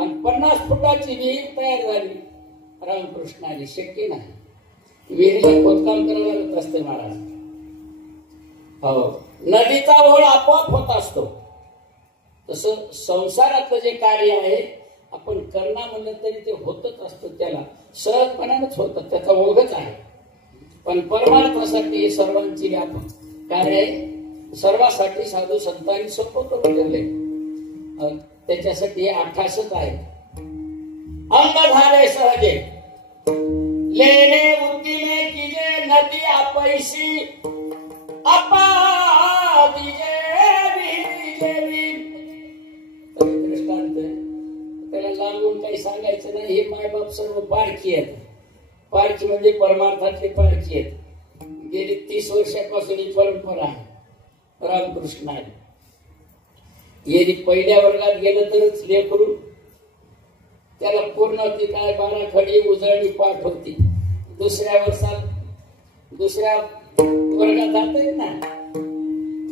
आणि 50 फुटाची विहीर तयार झाली. रामकृष्ण आली, शक्य नाही. विहिरीला खोदकाम करावं लागत असते महाराज. हो, नदीचा ओढ आपोआप होत असतो. तसं संसारातलं जे कार्य आहे आपण करणार म्हणलं तरी ते होतच असतं, त्याला सहजपणानेच होतं, त्याचा ओघच आहे. पण परमार्थासाठी सर्वांची व्यापक कार्य आहे, सर्वांसाठी साधू संतांनी सोपं करून ठेवले. त्याच्यासाठी 28च आहे. अंग झाले सहजे लेने उद्दिने कीजे नदी आपैसी अपा दिजे दृष्टांत. त्याला लांबून काही सांगायचं नाही. हे मायबाप सर्व पारखी आहेत. पारखी म्हणजे परमार्थातले पारखी आहेत. गेली 30 वर्षापासून ही परंपरा आहे. रामकृष्ण आहे. येरी पहिल्या वर्गात गेलं तरच लेकरू, त्याला पूर्ण ती काय 12 खडी उजळणी पाठ होती. दुसऱ्या वर्गात जात आहे ना,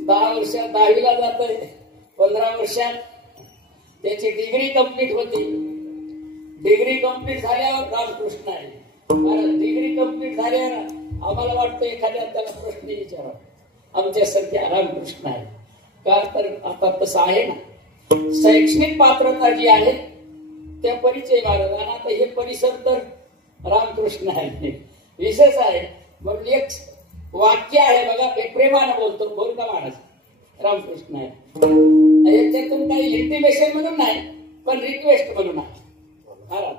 10 वर्षात 10वीला जात आहे, 15 वर्षात त्याची डिग्री कंप्लीट होती. डिग्री कंप्लीट झाल्यावर रामकृष्ण आहे. डिग्री कंप्लीट झाल्यावर आम्हाला वाटतं एखाद्या त्याला प्रश्न विचारा, आमच्यासारख्या रामकृष्ण आहे का. तर आता तसं आहे ना, शैक्षणिक पात्रता जी आहे त्या परिचय महाराज. आणि आता हे परिसर तर रामकृष्ण आहे, विशेष आहे. म्हणून एक वाक्य आहे बघा, प्रेमानं बोलतो, बोल का महाराज. रामकृष्ण आहे. याच्यातून काही इंटिमेशन म्हणून नाही, पण रिक्वेस्ट म्हणून आहे महाराज.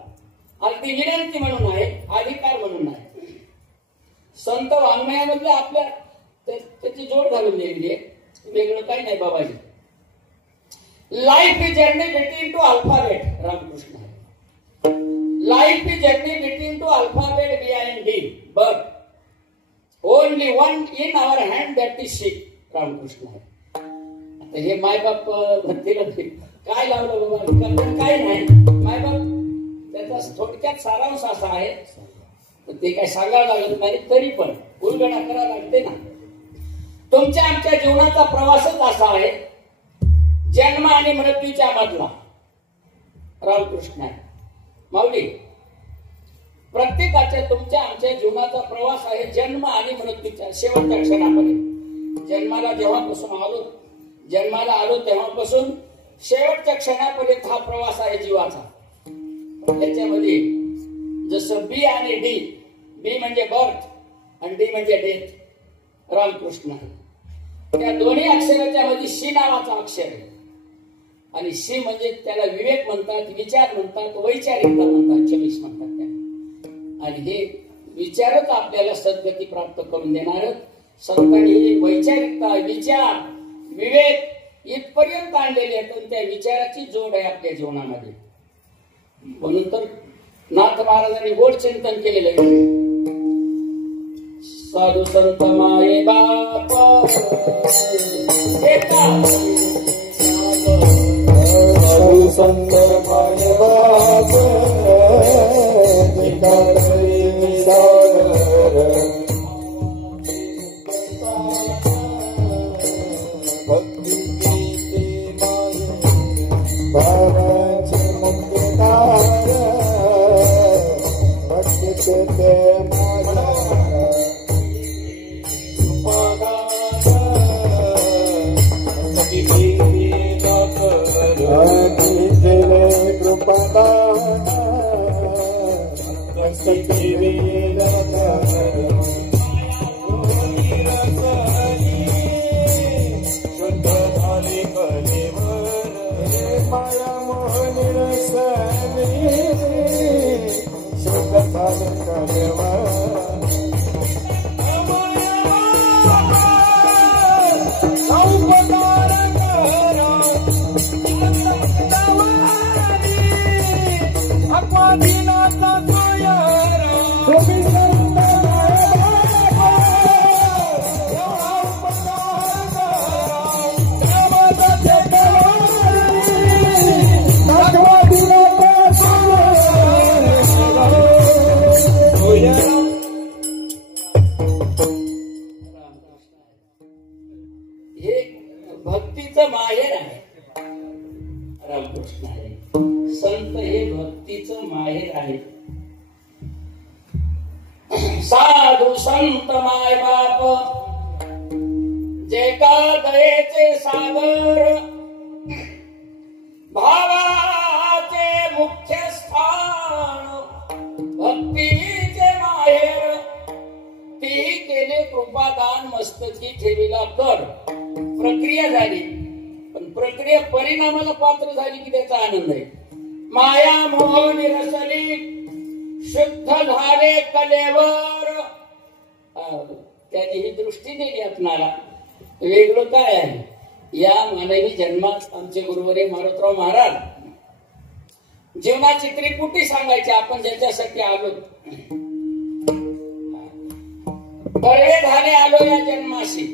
अगदी विनंती म्हणून आहे, अधिकार म्हणून आहे. संत वाङ्मयामधले आपल्या त्याची जोड घालून दिलेली आहे, वेगळं काही नाही बाबाजी. Life is journey between two alphabet. Ramkrishna आहे. Life is journey between two alphabet B and D, but only one in our hand, that is C. Ramkrishna आहे. आता हे मायबाप म्हणतील काय लावलं बाबा, काय नाही. मायबाप त्याचा थोडक्यात सारांश असा आहे, ते काय सांगावं लागत नाही, तरी पण उलगडा करावं लागते ना. तुमच्या आमच्या जीवनाचा प्रवासच असा आहे, जन्म आणि मृत्यूच्या मधला. रामकृष्ण आहे. माऊली, प्रत्येकाच्या तुमच्या आमच्या जीवनाचा प्रवास आहे जन्म आणि मृत्यूच्या शेवटच्या क्षणापर्यंत. जन्माला आलो तेव्हापासून शेवटच्या क्षणापर्यंत हा प्रवास आहे जीवाचा. त्याच्यामध्ये जसं बी आणि डी, बी म्हणजे बर्थ आणि डी म्हणजे डेथ. रामकृष्ण आहे. त्या दोन्ही अक्षराच्या मध्ये शी नावाचा अक्षर आहे. आणि शी म्हणजे त्याला विवेक म्हणतात, विचार म्हणतात, वैचारिकता म्हणतात, 26 म्हणतात त्याला. आणि हे विचारच आपल्याला सद्गती प्राप्त करून देणार. संतांनी ही वैचारिकता, विचार, विवेक इथपर्यंत आणलेले आहेत आणि त्या विचाराची जोड आहे आपल्या जीवनामध्ये. म्हणून तर नाथ महाराजांनी गोड चिंतन केलेलं आहे. साधू संत माये बाप साधू संत माये बाप भक्ती भावाचे मुक्तदार भक्तीचे भक्तीचं माहेर आहे. रामकृष्ण आहे. संत हे भक्तीचं माहेर आहे. साधू संत माय बाप जे का दयेचे सागर भावाचे मुख्य स्थान भक्तीचे माहेर ती केले कृपादान मस्तकी ठेवीला कर. प्रक्रिया झाली पण प्रक्रिया परिणामाला पात्र झाली की त्याचा आनंद आहे. माया मोह निरसली शुद्ध झाले कलेवर. त्याने ही दृष्टी दिली आपणाला. वेगळं काय आहे या मानवी जन्मात आमचे गुरुवरे मारुतराव महाराज जीवनाची त्रिपुटी सांगायची. आपण ज्याच्यासाठी आलो बरे झाले आलो या जन्माशी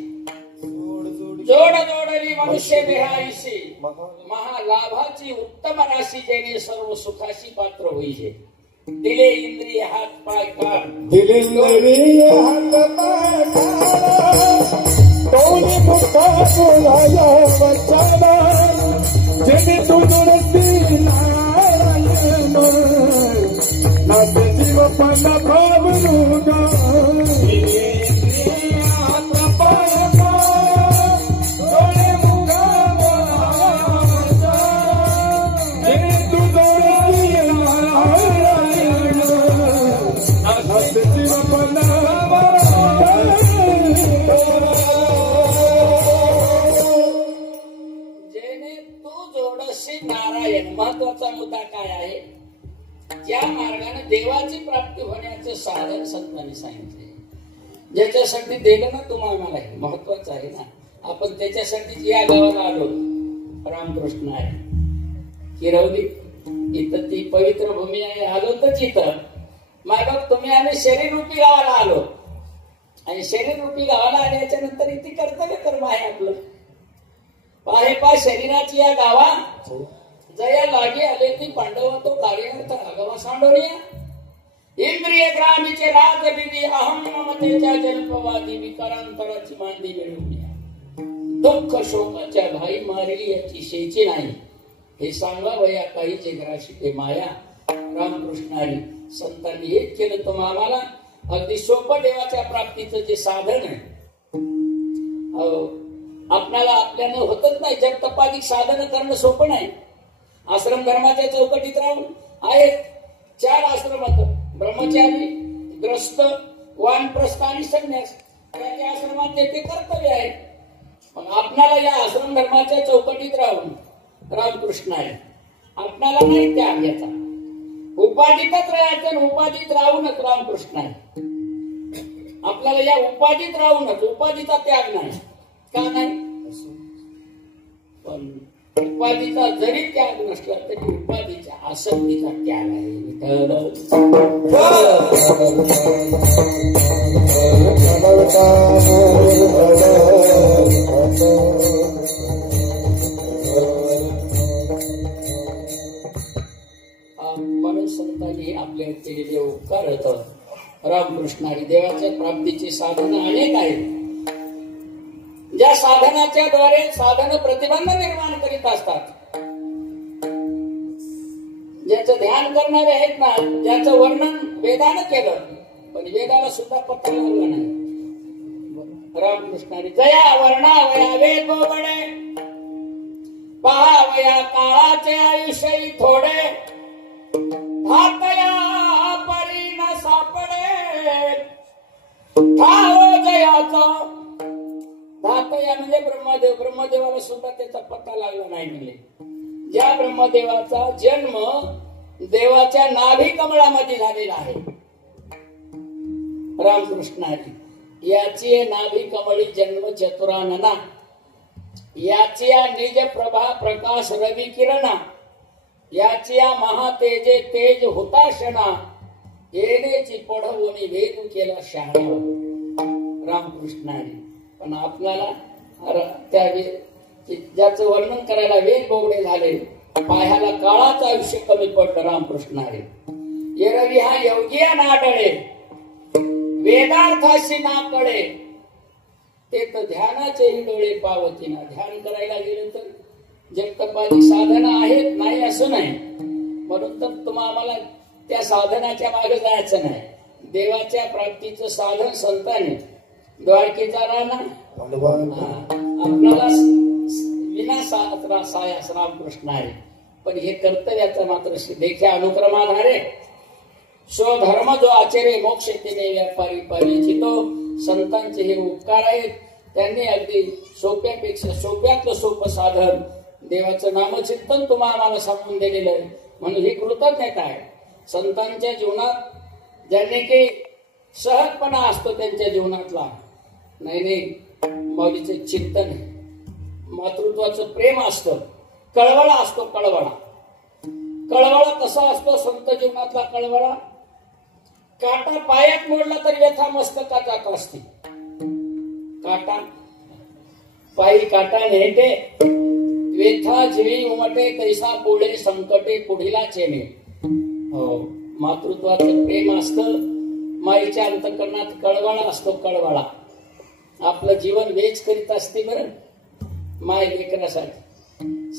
जोड जोडली मनुष्य देहाईशी महालाभाची उत्तम राशी जेणे सर्व सुखाशी पात्र होईजे. दिले इंद्रिय हात पाय काढ दिले इंद्रिय हात पाय काढ तोने मुक्ता बोलाया वचना जेणे तुझी नारायण नाथ जीव पन्ना भावनुगा. महत्वाचा मुद्दा काय आहे. ज्या मार्गाने देवाची प्राप्ती होण्याचे साधन संतांनी सांगितले. ज्याच्यासाठी दिलं ना तुम्हाला मला हे महत्वाचं आहे ना. आपण त्याच्यासाठी या गावाला आलो. रामकृष्ण आहे किरवली इथं ती पवित्र भूमी आहे. आलो तर इथं मागं तुम्ही आम्ही शरीर रूपी गावाला आलो आणि शरीर रूपी गावाला आल्याच्या नंतर इथे कर्तव्य कर्म आहे आपलं. पाहे पा शरीराची या गावा जया लागे आले ती पांडव तो कार्यार्थ आगवा सांडोरिया. इंद्रिय ग्रामीचे राजविधी अहम ममतेच्या जल्पवादी विकारांतराची मांडी मिळवली. दुःख शोकाच्या भाई मारली याची शेची नाही. हे सांगावया काही जगराशी ते माया. रामकृष्णारी संतांनी हेच केलं तुम्हाला. अगदी सोपं देवाच्या प्राप्तीचं जे साधन आहे आपल्याला आपल्यानं होतच नाही. जग तपाधिक साधन करणं सोपं नाही. आश्रम धर्माच्या चौकटीत राहून आहेत 4 आश्रम. ब्रह्मचारी, ग्रस्त, वानप्रस्थ आणि संन्यास. त्याच्या आश्रमात ते कर्तव्य आहे. पण आपणाला या आश्रम धर्माच्या चौकटीत राहून रामकृष्ण आहे आपणाला नाही त्याग याचा. उपाधीतच राहायचं आणि उपाधीत राहूनच रामकृष्ण आहे. आपल्याला या उपाधीत राहूनच, उपाधीचा त्याग नाही. का नाही? पण उपाधीचा जरी त्याग नसला तरी उपाधीच्या आसक्तीचा त्याग आहे. म्हणून संतांनी आपल्या केलेले उपकार होतं. रामकृष्णारी देवाच्या प्राप्तीची साधनं अनेक आहेत. ज्या साधनाच्या द्वारे साधन प्रतिबंध निर्माण करीत असतात. ज्याचं ध्यान करणारे आहेत ना, ज्याचं वर्णन वेदानं केलं पण वेदाला सुद्धा पत्ता लागला नाही. रामकृष्णारी जया वर्णावया वेद बोबडे, पहावया काळाचे आयुष्य थोडे, धातया परी न सापडे, ठाव जयाचा. धातया म्हणजे ब्रह्मदेव. ब्रह्मदेवाला सुद्धा त्याचा पत्ता लागला नाही. म्हणजे ज्या ब्रह्मदेवाचा जन्म देवाच्या नाभी कमळामध्ये झालेला आहे. रामकृष्णाची याची नाभी कमळी जन्म चतुरानना, याची निज प्रभा प्रकाश रवी किरणा, याची महातेजे तेज हुताशना, येण्याची पढवणी वेद केला शहाणा. रामकृष्णाने पण आपल्याला त्या ज्याचं वर्णन करायला वेद बोबडे झाले, पायाला काळाचं आयुष्य कमी पडलं. रामकृष्णाने एरवी हा योगिया नाडळे, वेदार्थाशी ना कळे, ते तर ध्यानाचे डोळे पावतीना. ध्यान करायला गेलं तर जगतपादी साधना आहेत, नाही असं नाही. म्हणून तर आम्हाला त्या साधनाच्या मागे जायचं नाही. देवाच्या प्राप्तीचं साधन संतांनी द्वारकेचा राणा आपल्याला विना सायास रामकृष्ण आहे. पण हे कर्तव्याचा मात्र देखे अनुक्रमाधारे स्वधर्म जो आचरे मोक्ष तिने व्यापारी पाहिजे. तो संतांचे हे उपकार आहेत. त्यांनी अगदी सोप्यापेक्षा सोप्यातलं सोपं साधन देवाचं नामचिंतन आम्हाला सांगून दिलेलं आहे. म्हणून ही कृतज्ञता आहे. संतांच्या जीवनात ज्यांनी काही सहजपणा असतो त्यांच्या जीवनातला, नाही मौलीचं चिंतन, मातृत्वाचं प्रेम असतं, कळवळा असतो. कळवळा कसा असतो संत जीवनातला कळवळा? काटा पायात मोडला तर व्यथा मस्तकात जात असते. काटा पायी काटा नेटे, व्यथा जीवी उमटे, तैसा पुढे संकटे पुढीला चेने. हो, मातृत्वाचं प्रेम असतं. माईच्या अंतकरणात कळवळा असतो. कळवळा आपलं जीवन वेच करीत असते बरं माय लेकरासाठी.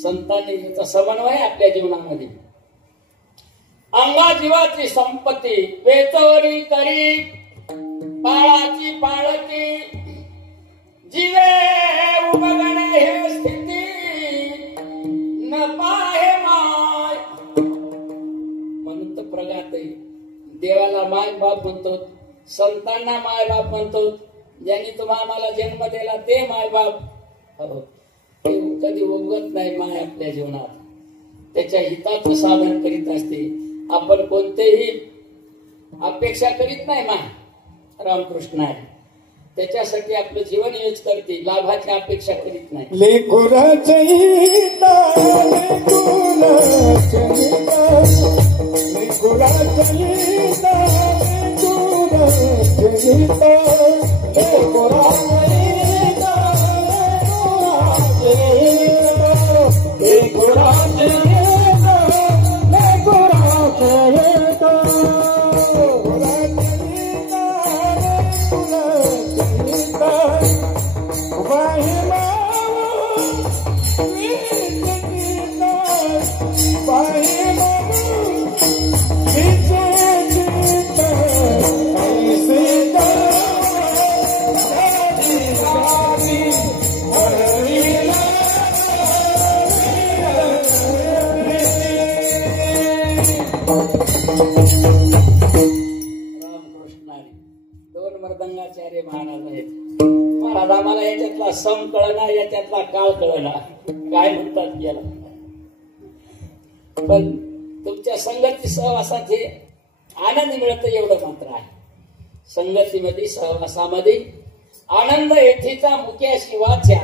संतांनी याचा समन्वय आपल्या जीवनामध्ये. अंगा जीवाची संपत्ती वेचोरी करी, पाळाची पाळती जीवे उमगणे हे स्थिती, न पाहे माय. म्हणून तर प्रगात देवाला माय बाप म्हणतो, संतांना माय बाप म्हणतो. ज्यांनी आम्हाला जन्म दिला ते माय बाप. ते कधी उगवत नाही माय आपल्या जीवनात. त्याच्या हिताचं साधन करीत असते. आपण कोणतेही अपेक्षा करीत नाही माय. रामकृष्ण आहे त्याच्यासाठी आपलं जीवन यूज करते. लाभाची अपेक्षा करीत नाही. लेकुराच्या हिता, लेकुराच्या हिता, लेकुराच्या हिता, लेकुराच्या हिता, लेकुराच्या हिता, लेकुराच्या हिता, महाराज आम्हाला याच्यातला सम कळना, याच्यातला काळ कळना, काय म्हणतात याला. पण तुमच्या संगती सहवासात हे आनंद मिळतो एवढं मात्र आहे. संगतीमध्ये सहवासामध्ये आनंद येथीचा मुक्याशी वाच्या,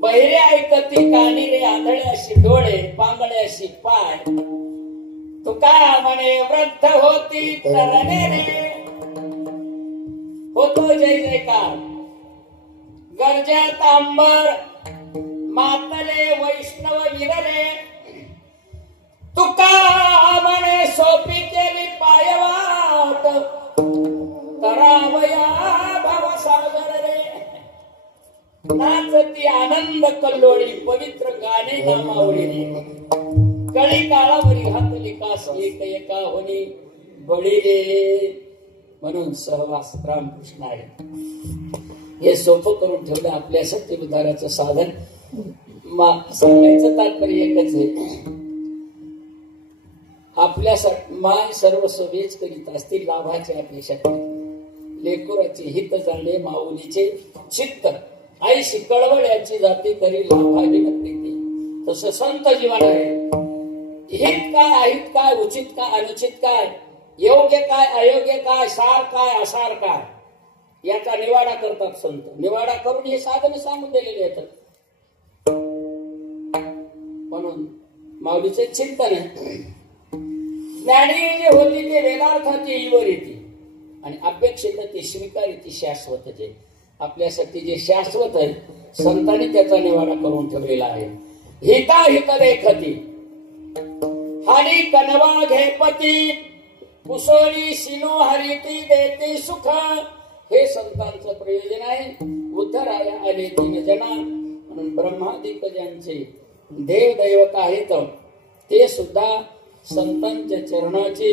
बहिरे ऐकती कानी रे, आंधळ्याशी डोळे, पांगळ्याशी पाय. तुका म्हणे वृद्ध होती तरणे रे, होतो जय जयकार. गर्जत अंबर मातले वैष्णव वीर रे, तुका म्हणे सोपी केली पायवाट, करावया भवसागर रे. नाचती आनंद कल्लोळी, पवित्र गाणे नामावळी रे. कळी काळावरी घातली कास, एक एका होणी बळी रे. म्हणून सहवास रामकृष्ण आहे. हे सोपं करून ठेवलं आपल्यासाठी उद्धाराचं साधन. सांगायचं तात्पर्य एकच आहे, आपल्यासाठी माय सर्वस्व वेच करीत असतील, लाभाची अपेक्षा करीत. लेकुराचे हित जाणे माऊलीचे चित्त, आईशी कळवळ्याची जाती करी लाभावी नक्की. तसं संत जीवन आहे. हित काय, अहित काय, उचित काय, अनुचित काय, योग्य काय, अयोग्य काय, सार काय, असार काय, याचा निवाडा करतात संत. निवाडा करून हे साधन सांगून दिलेले आहेत. म्हणून माऊलीचे चिंतन आहे. ज्ञानी जे होती ते वेदार्थाची ईवर येते, आणि अपेक्षित ते स्वीकारित शाश्वत जे आपल्यासाठी जे शाश्वत आहे, संतांनी त्याचा निवाडा करून ठेवलेला आहे. हिता हित देखती, हानी कनवा घेपती, कुसोरी सिनो हरिती देते सुख. हे संतांचं प्रयोजन आहे. उद्धराया आले तीन जना, म्हणून ब्रह्मादिक ज्यांचे देव दैवत आहेत ते सुद्धा संतांच्या चरणाची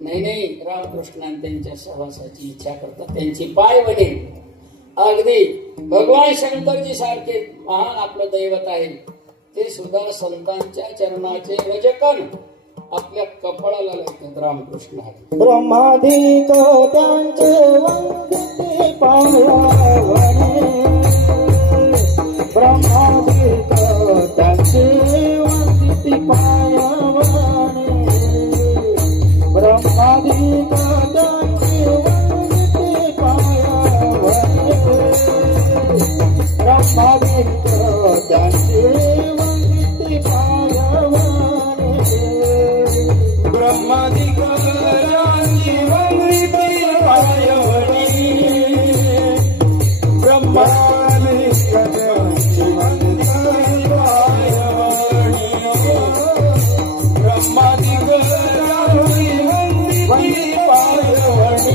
नाही रामकृष्णांनी त्यांच्या सहवासाची इच्छा करतात. त्यांची पाय वडे अगदी भगवान शंकरजी सारखे महान आपलं दैवत आहे, ते सुद्धा संतांच्या चरणाचे रजकन आपल्या कपाळाला लागतात. रामकृष्ण हरी. ब्रह्मादिक त्यांचे वंदिते पायावणे, ब्रह्मादिक त्यांचे वंदिते पायावणे, ब्रह्मादिक त्यांचे वंदिते पायावणे, ब्रह्मादिक त्यांचे वंदिते पायावणे, ब्रह्मादिक त्यांचे वंदिते पायावणे, ब्रह्मादिक त्यांचे वंदिते पायावणे,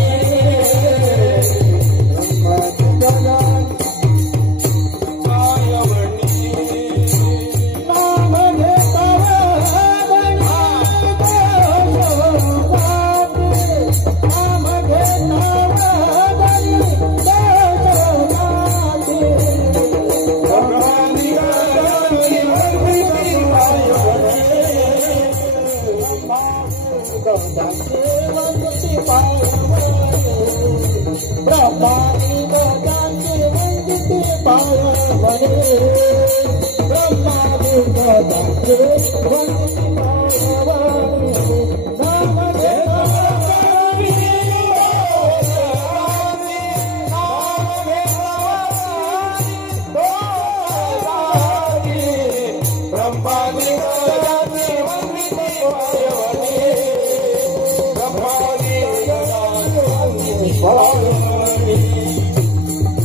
ब्रह्मादिक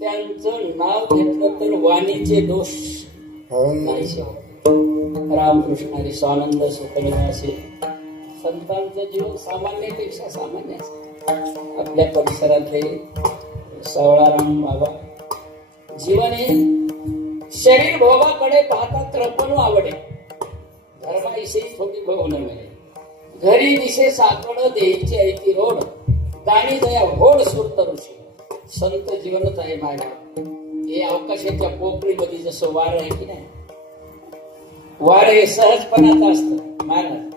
त्यांचं नाव घेतलं तर वाणीचे दोष नाही. रामकृष्णारी स्वानंद सुखनिवासी संतांचं जीवन सामान्यपेक्षा सामान्य असतं. आपल्या परिसरातले सावळाराम बाबा जीवन हे शरीर भोगाकडे पाहता कृपणू आवडे धर्माविषयी थोडी भोगणं मिळे घरी दिसे साकड देईची ऐकी रोड दाणी दया भोड सुरत ऋषी संत जीवनच आहे मायबा हे अवकाशाच्या पोकळीमध्ये जसं वार आहे की नाही वार हे सहजपणाचं असतं महाराज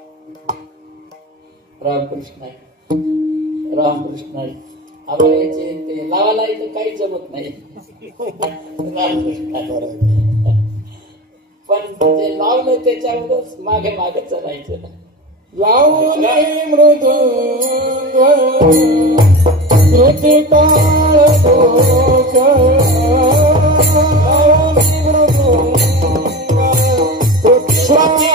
रामकृष्ण रामकृष्ण आम्हाला याचे ते लावाला इथं काही जमत नाही रामकृष्ण पण जे लावलं त्याच्यावरच मागे मागे चालायचं लावले मृदू श्रुती काळ दोष लावले मृदू श्रुती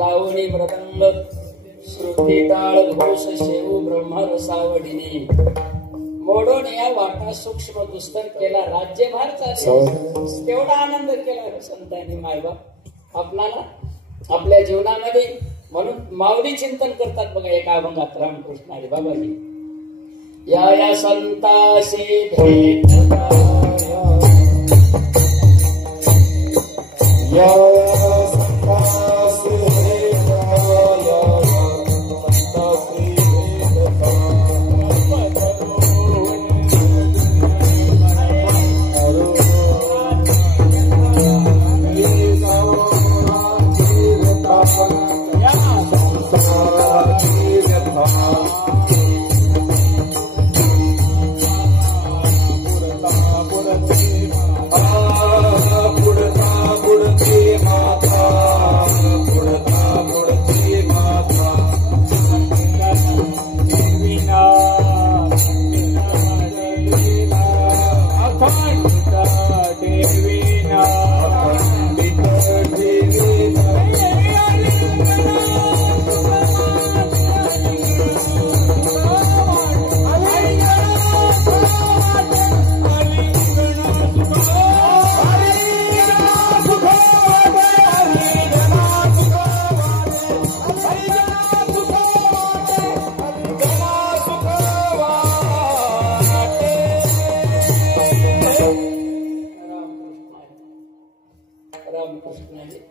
लावणी मृदंग श्रुती टाळ घोष शेऊ ब्रह्मरसावडीने मोडून या वाटा सूक्ष्म दुस्तर केला राज्यभार चालेल तेवढा आनंद केला संतांनी मायबाप आपणाला आपल्या जीवनामध्ये म्हणून माऊली चिंतन करतात बघा एका अभंगात रामकृष्ण आणि बाबाजी या संताशी भेट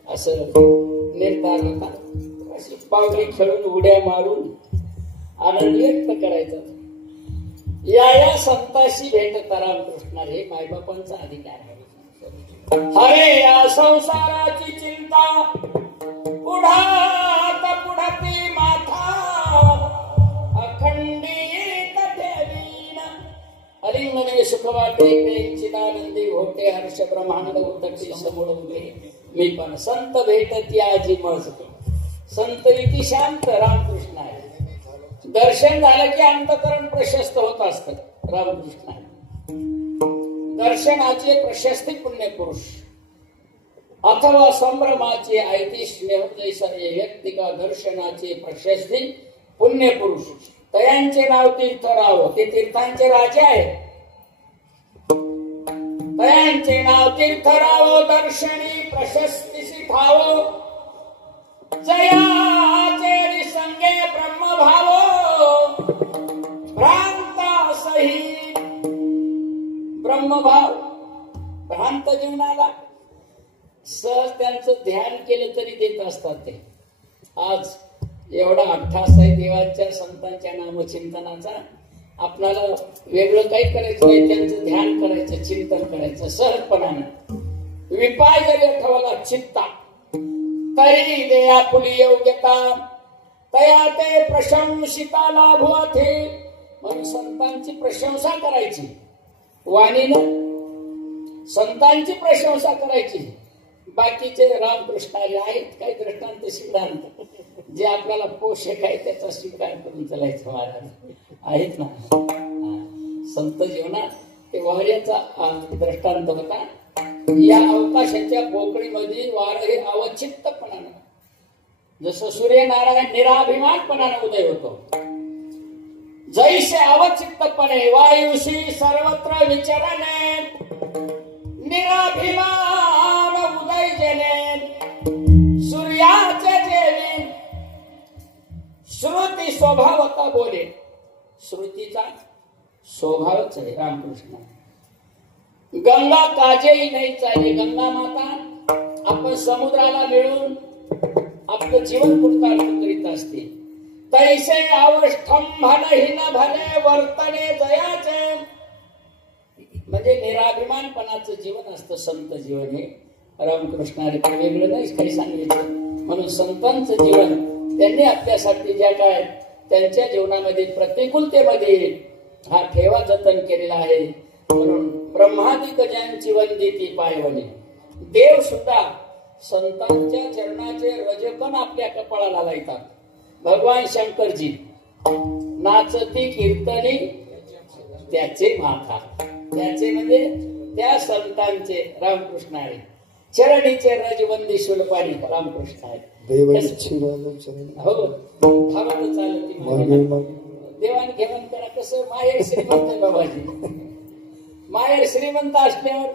असं निर्धार होता अशी पावली खेळून उड्या मारून आनंद व्यक्त करायचा या संताशी भेटत रामकृष्ण हे मायबापांचा अधिकार आहे हरे या संसाराची चिंता पुढात पुढती माथा अखंडित ठेवीन अलिंगने सुख वाटे चिदानंदी होते हर्ष ब्रह्मांड उतरते समोर उभे मी पण संत भेटती आजी मजतो संत इति शांत रामकृष्ण आहे दर्शन झालं की अंतकरण प्रशस्त होत असत रामकृष्ण आहे दर्शनाचे प्रशस्ती पुण्य पुरुष अथवा संभ्रमाचे ऐती स्नेह जैसा व्यक्ती का दर्शनाचे प्रशस्ती पुण्य पुरुष तयांचे नाव तीर्थराव ते तीर्थांचे राजे आहेत तयांचे नाव तीर्थराव दर्शनी प्रशस्तीसी ठाव जयाचे संगे ब्रह्मभाव भ्रांता सहित ब्रह्मभाव भ्रांत जीवनाला सहज त्यांचं ध्यान केलं तरी देत असतात ते आज एवढा अट्ठास आहे देवाच्या संतांच्या नामचिंतनाचा आपल्याला वेगळं काही करायचं नाही त्यांचं ध्यान करायचं चिंतन करायचं सहजपणाने विपाय जरी ठेवला चित्ता तरी देया फुली योग्यता तया ते प्रशंसिता लाभवाथे म्हणून संतांची प्रशंसा करायची, वाणीनं संतांची प्रशंसा करायची. बाकीचे रामकृष्णाचे आहेत काही दृष्टांत सिद्धांत जे आपल्याला पोषक आहे त्याचा स्वीकार करून चालायचं महाराज आहेत ना. संत जीवनात ते वाऱ्याचा दृष्टांत होता. या अवकाशाच्या पोकळीमध्ये वार हे अवचित्तपणानं, जसं सूर्यनारायण निराभिमानपणानं उदय होतो, जैसे अवचित्तपणे वायुशी सर्वत्र विचरणे निराभिमान उदय जने सूर्याचे जेवी श्रुती स्वभावता बोले. श्रुतीचा स्वभावच आहे रामकृष्ण. गंगा काजेही नाही चाले. गंगा माता आपण समुद्राला मिळून आपलं जीवन कृतार्थ करीत असते. तैसे अवस्थंभनहीन भले वर्तने जयाचे, म्हणजे निराभिमानपणाचं जीवन असतं संत जीवन. हे रामकृष्णाने वेगळं नाही काही सांगितलं. म्हणून संतांचं जीवन त्यांनी आपल्यासाठी ज्या काय त्यांच्या जीवनामध्ये प्रतिकूलतेमध्ये हा ठेवा जतन केलेला आहे. म्हणून ब्रह्मादिक ज्यांची वंदिती पायवणे, देव सुद्धा संतांच्या चरणाचे रजकण आपल्या कपाळाला लावतात. भगवान शंकरजी नाचती कीर्तनी त्याचे माथा, त्याचे म्हणजे त्या संतांचे रामकृष्ण आहे. चरणीचे रजवंदी शुलपाणी रामकृष्ण आहे. हो भावानं चालती देवाण घेवाण करा. कसं माहेर श्रीमंत आहे बाबाजी. माहेर श्रीमंत असल्यावर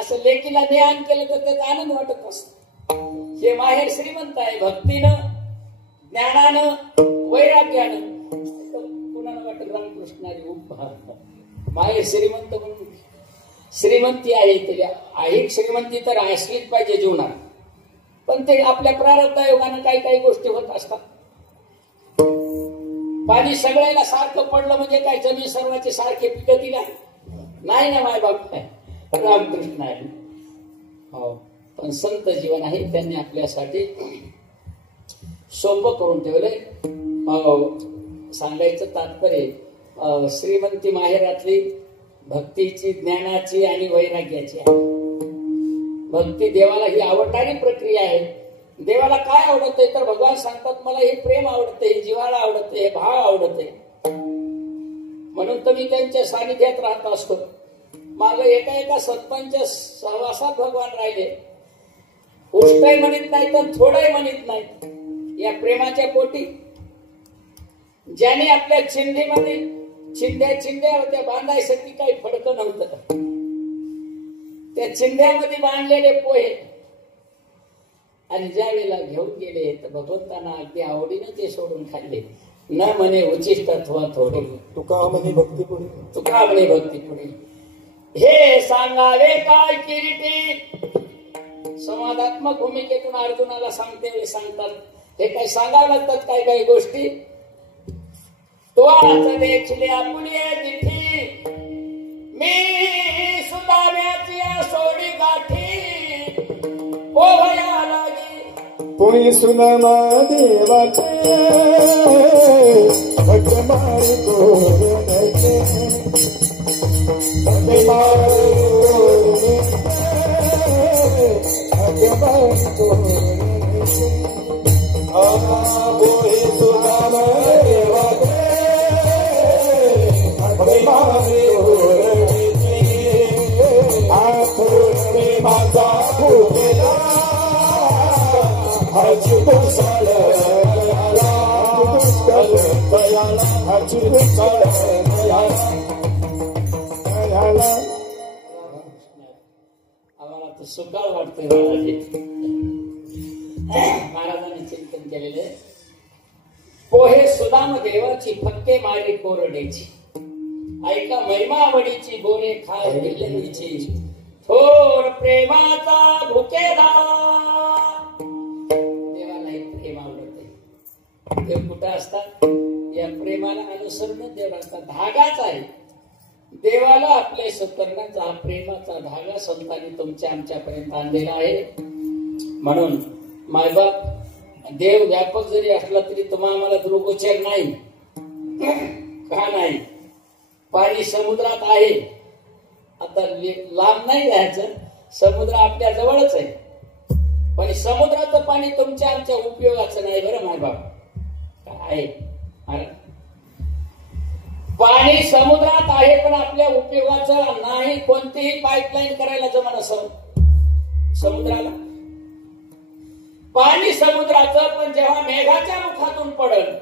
असं लेकीला ध्यान केलं तर त्याचा आनंद वाटत असतो. हे माहेर श्रीमंत आहे भक्तीनं, ज्ञानानं, वैराग्यानं. कुणाला वाटत रामकृष्णारी माहेर श्रीमंत म्हणून श्रीमंती आहे. त्याला आहे श्रीमंती तर असलीच पाहिजे जीवनात, पण ते आपल्या प्रारब्धायोगानं काही काही गोष्टी होत असतात. पाणी सगळ्याला सारखं पडलं म्हणजे काय जमीन सर्वांचे सारखे पिकती नाही ना माय बाप रामकृष्ण आहे. हो पण संत जीवन आहे त्यांनी आपल्यासाठी सोपं करून ठेवलंय. सांगायचं तात्पर्य श्रीमंती माहेरातली भक्तीची, ज्ञानाची आणि वैराग्याची आहे. भक्ती देवाला ही आवडणारी प्रक्रिया आहे. देवाला काय आवडतंय तर भगवान सांगतात मला हे प्रेम आवडतंय, हे जिव्हाळा आवडतंय, हे भाव आवडतंय. म्हणून तर मी त्यांच्या सानिध्यात राहत असतो. माग एका एका सत्पांच्या सहवासात भगवान राहिले. उष्टही म्हणत नाही तर थोडंही म्हणत नाही. या प्रेमाच्या पोटी ज्याने आपल्या चिंधीमध्ये चिंध्या होत्या बांधायसाठी काही फडकं नव्हतं. त्या चिंध्यामध्ये बांधलेले पोहे आणि ज्या वेळेला घेऊन गेले तर भगवंतांना अगदी आवडीनं ते सोडून खाल्ले. न म्हणे उचिष्ट अथवा थोडे, तुका म्हणे भक्ती पुढे, तुका म्हणे भक्ती पुढे. हे सांगावे काय किरीटी. संवादात्मक भूमिकेतून अर्जुनाला सांगतात. हे काही सांगावं लागतात काही काही गोष्टी. तो आज देखले आपली दिठी मी सुदाम्याची सोडी गाठी पोहया लागी. कोणी सुनामा देवाचे भक्त मारी कोरण्याचे, भक्त मारी कोरण्याचे. कोणी सुनामा देवाचे भक्त मारी कोरण्याचे. आखोरे माझा फुलेला हाची पुसाळ आम्हाला तर सुकाळ वाटतंय महाराज. महाराजांनी चिंतन केलेले पोहे सुदाम देवाची फक्के मारी कोरडेची. ऐका महिमावडीची बोले खाय दिल्लीची थोर प्रेमाचा भुकेला. देवाला एक प्रेम आवडते. देव कुठं असतात या प्रेमाला अनुसरण देव असतात. धागाच आहे देवाला आपले करण्याचा हा प्रेमाचा धागा संतांनी तुमच्या आमच्यापर्यंत आणलेला आहे. म्हणून मायबाप देव व्यापक जरी असला तरी तुम्हा आम्हाला दृगोचर नाही. का नाही? पाणी समुद्रात आहे. आता लांब नाही जायचं, समुद्र आपल्या जवळच आहे. पण समुद्राचं पाणी तुमच्या आमच्या उपयोगाचं नाही बरं मायबाप. काय अरे पाणी समुद्रात आहे पण आपल्या उपयोगाचं नाही. कोणतीही पाईपलाईन करायला जमाना समुद्राला. पाणी समुद्राचं पण जेव्हा मेघाच्या मुखातून पडल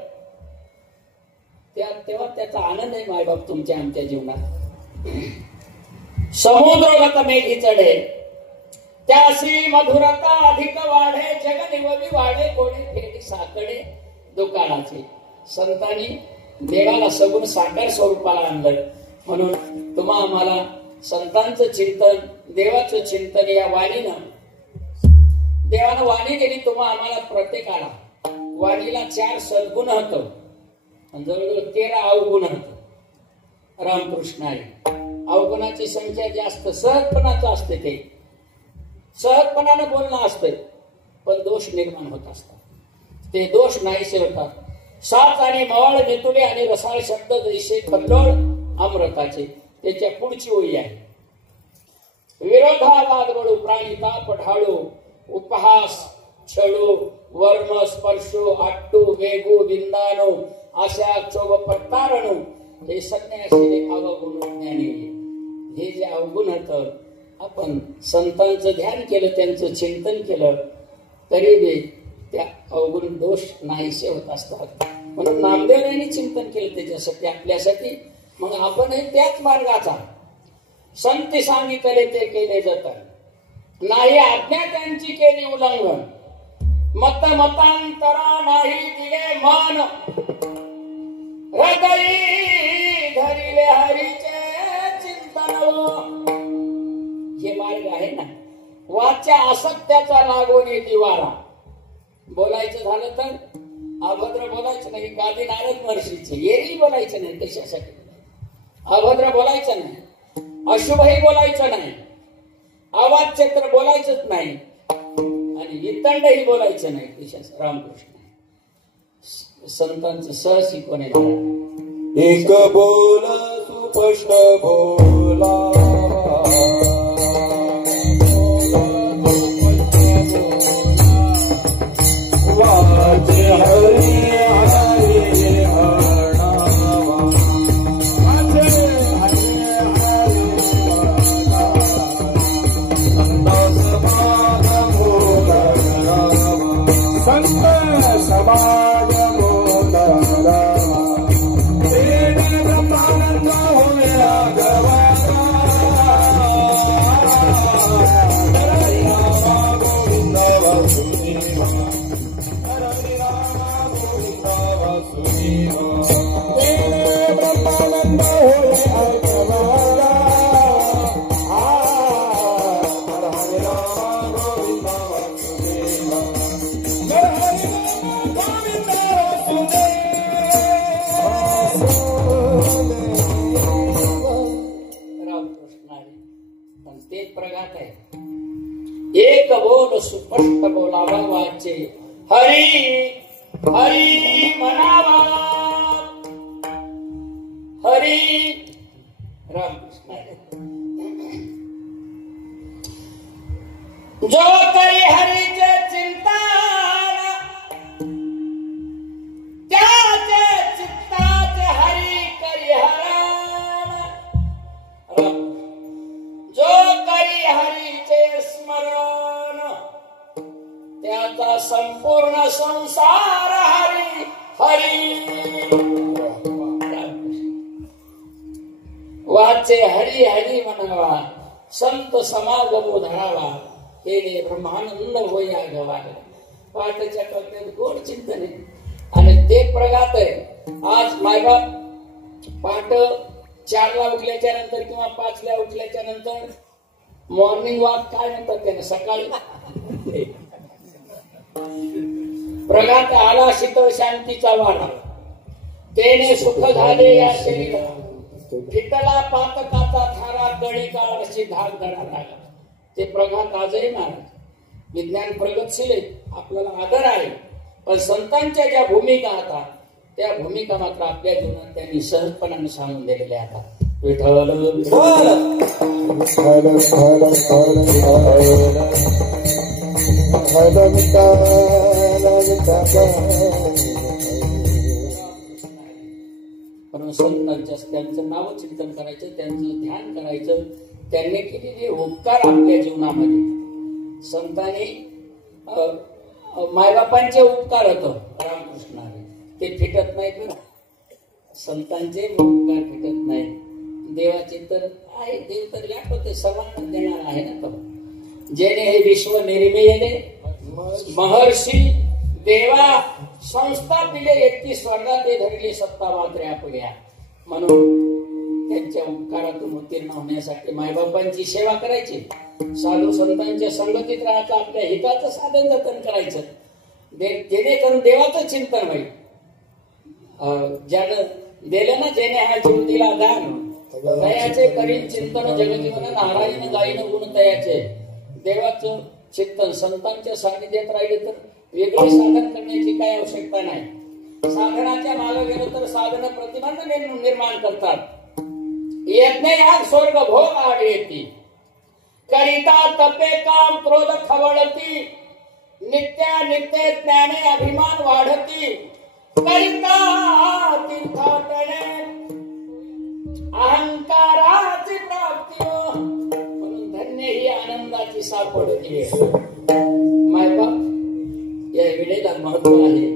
तेव्हा त्याचा आनंद आहे मायबाप तुमच्या आमच्या जीवनात. समुद्रगत मेघी चढे त्यासी मधुरता अधिक वाढे. जग निववी वाढे कोणी फेरी साकडे दुकानाचे. संतांनी देवाला सगुण साकार स्वरूपाला आणलं. म्हणून तुम्हा आम्हाला संतांचं चिंतन, देवाचं चिंतन या वाणीनं, देवानं वाणी दिली तुम्हा आम्हाला प्रत्येकाला. वाणीला 4 सद्गुण होतं, जवळजवळ 13 अवगुण होतं. रामकृष्ण आहे. अवगुणाची संख्या जास्त, सहजपणाचं असते. ते सहजपणानं बोलणं असतंय पण दोष निर्माण होत असतात. ते दोष नाहीसे होतात. साच आणि मवाळ नितुले आणि रसाळ शब्द जैसे कल्लोळ अमृताचे. त्याच्या पुढची ओळी आहे. विरोधावाद वळू प्राणिताप ढाळू उपहास छळू वर्म स्पर्शो आट्टू वेगू विंदानो अशा चोगपट्टारणू. हे संन्यासी अवगुण ज्ञानी. हे जे अवगुण होतं, आपण संतांचं ध्यान केलं, त्यांचं चिंतन केलं तरी बी त्या अवगुण दोष नाहीसे होत असतात. म्हणून नामदेवांनी चिंतन केलं त्याच्यासाठी, आपल्यासाठी. मग आपणही त्याच मार्गाचा संत सांगितले ते केले जातात. नाही आज्ञा त्यांची केली उल्लंघन. मतांतरा नाही दिले मन. हृदयी धरिले हरीचे चिंतन. हे मार्ग आहे ना. वाच्या असत्याचा लागून येते वारा. बोलायचं झालं तर अभद्र बोलायचं नाही. गादी नारद महर्षीचे येरी बोलायचं नाही. कशासाठी? अभद्र बोलायचं नाही, अशुभही बोलायचं नाही, अवाच्य तर बोलायचंच नाही आणि वितंडही बोलायचं नाही. कशासाठी? रामकृष्ण संतांचं सहशिकवण आहे. एक बोल सुस्पष्ट बोला. वाचे हरी हरी हरणावा. वाचे हरी हरी हरणावा. संत समाज मोदरावा. तेने ब्रह्मानंद होया गवारा. हरे राम गोविंद वासुदेवा. तेने ब्रह्मानंद होया गवारा. हरे राम गोविंद वासुदेवा. ते प्रघात आहे. एक बोल सुस्पष्ट बोलावा. वाचे हरी हरी म्हणावा. हरी रामकृष्ण. जो करी हरीचे चिंतन त्याचे चित्ताचे हरी करी हरण. जो करी हरीचे स्मरण त्याचा संपूर्ण संसार हरी हरी. वाचे हरी हरी म्हणावा. संत समागमो धरावा. तेने ब्रह्मानंद होया गवारा. पाठच्या कथेत गोड चिंतन आहे आणि ते प्रघात आहे. आज मायबाप पाठ 4ला उठल्याच्या नंतर किंवा 5ला उठल्याच्या नंतर मॉर्निंग वॉक काय म्हणतात त्याने सकाळी प्रघात आला शीतळ शांतीचा वारा. तेने सुख झाले या शरीरा. फिटला पातकाचा थारा गळी काळाशी धाक धडा लागला. ते प्रघात आजही महाराज विज्ञान प्रगतशील आहे, आपल्याला आदर आहे. पण संतांच्या ज्या भूमिका होतात त्या भूमिका मात्र आपल्या जीवनात त्यांनी सहजपणाने सांगून दिलेल्या आता विठ्ठल पण संतांच्या त्यांचं नावचिंतन करायचं, त्यांचं ध्यान करायचं, त्यांनी केलेले उपकार आपल्या जीवनामध्ये संतांनी मायबापांचे उपकार होतं रामकृष्णाने ते फिटत नाहीत ना, संतांचे उपकार फिटत नाही. देवाचे तर आहे, देव तर व्यापक सर्वांना देणार आहे ना. तो जेणे हे विश्व निर्मिले महर्षी देवा संस्थापिले इतकी स्वर्गात ते धरली सत्ता मात्र आपल्या. म्हणून त्यांच्या उपकारातून उत्तीर्ण होण्यासाठी मायबापांची सेवा करायची, साधू संतांच्या संगतीत राहायचं, आपल्या हिताचं साधन जतन करायचं, जेणेकरून देवाचं चिंतन होईल. ज्यानं दिलं ना, जेणे हा जीव दिला दान तयाचे करीन चिंतन जगजीवन नारायण गायन गुण तयाचे. देवाचं चिंतन संतांच्या सानिध्यात राहिले तर वेगळे साधन करण्याची काय आवश्यकता नाही. साधनाच्या मागे गेलो तर साधन प्रतिबंध निर्माण करतात. यज्ञ याग स्वर्ग भोग आड येती करिता तपे काम क्रोध खवळती नित्या नित्य ज्ञाने अभिमान वाढती करिता तीर्थाटने अहंकाराची प्राप्ती. म्हणून धन्य ही आनंदाची सापडती. मायबाप या वेळेला महत्व आहे.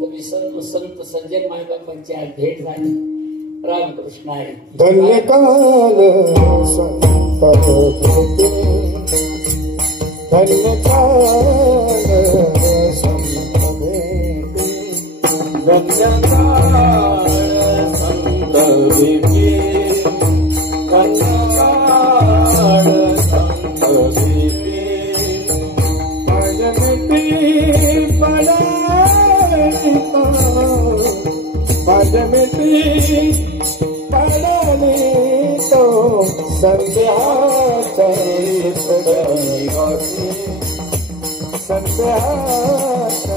तुम्ही सर्व संत सज्जन मायबापांची आज भेट झाली. रामकृष्ण आहे. धन्य काल धन्य काल धन्य काळ संत भेटी धन्य काळ संत भेटी पाजमिती पडली तो संध्याचा संध्याचा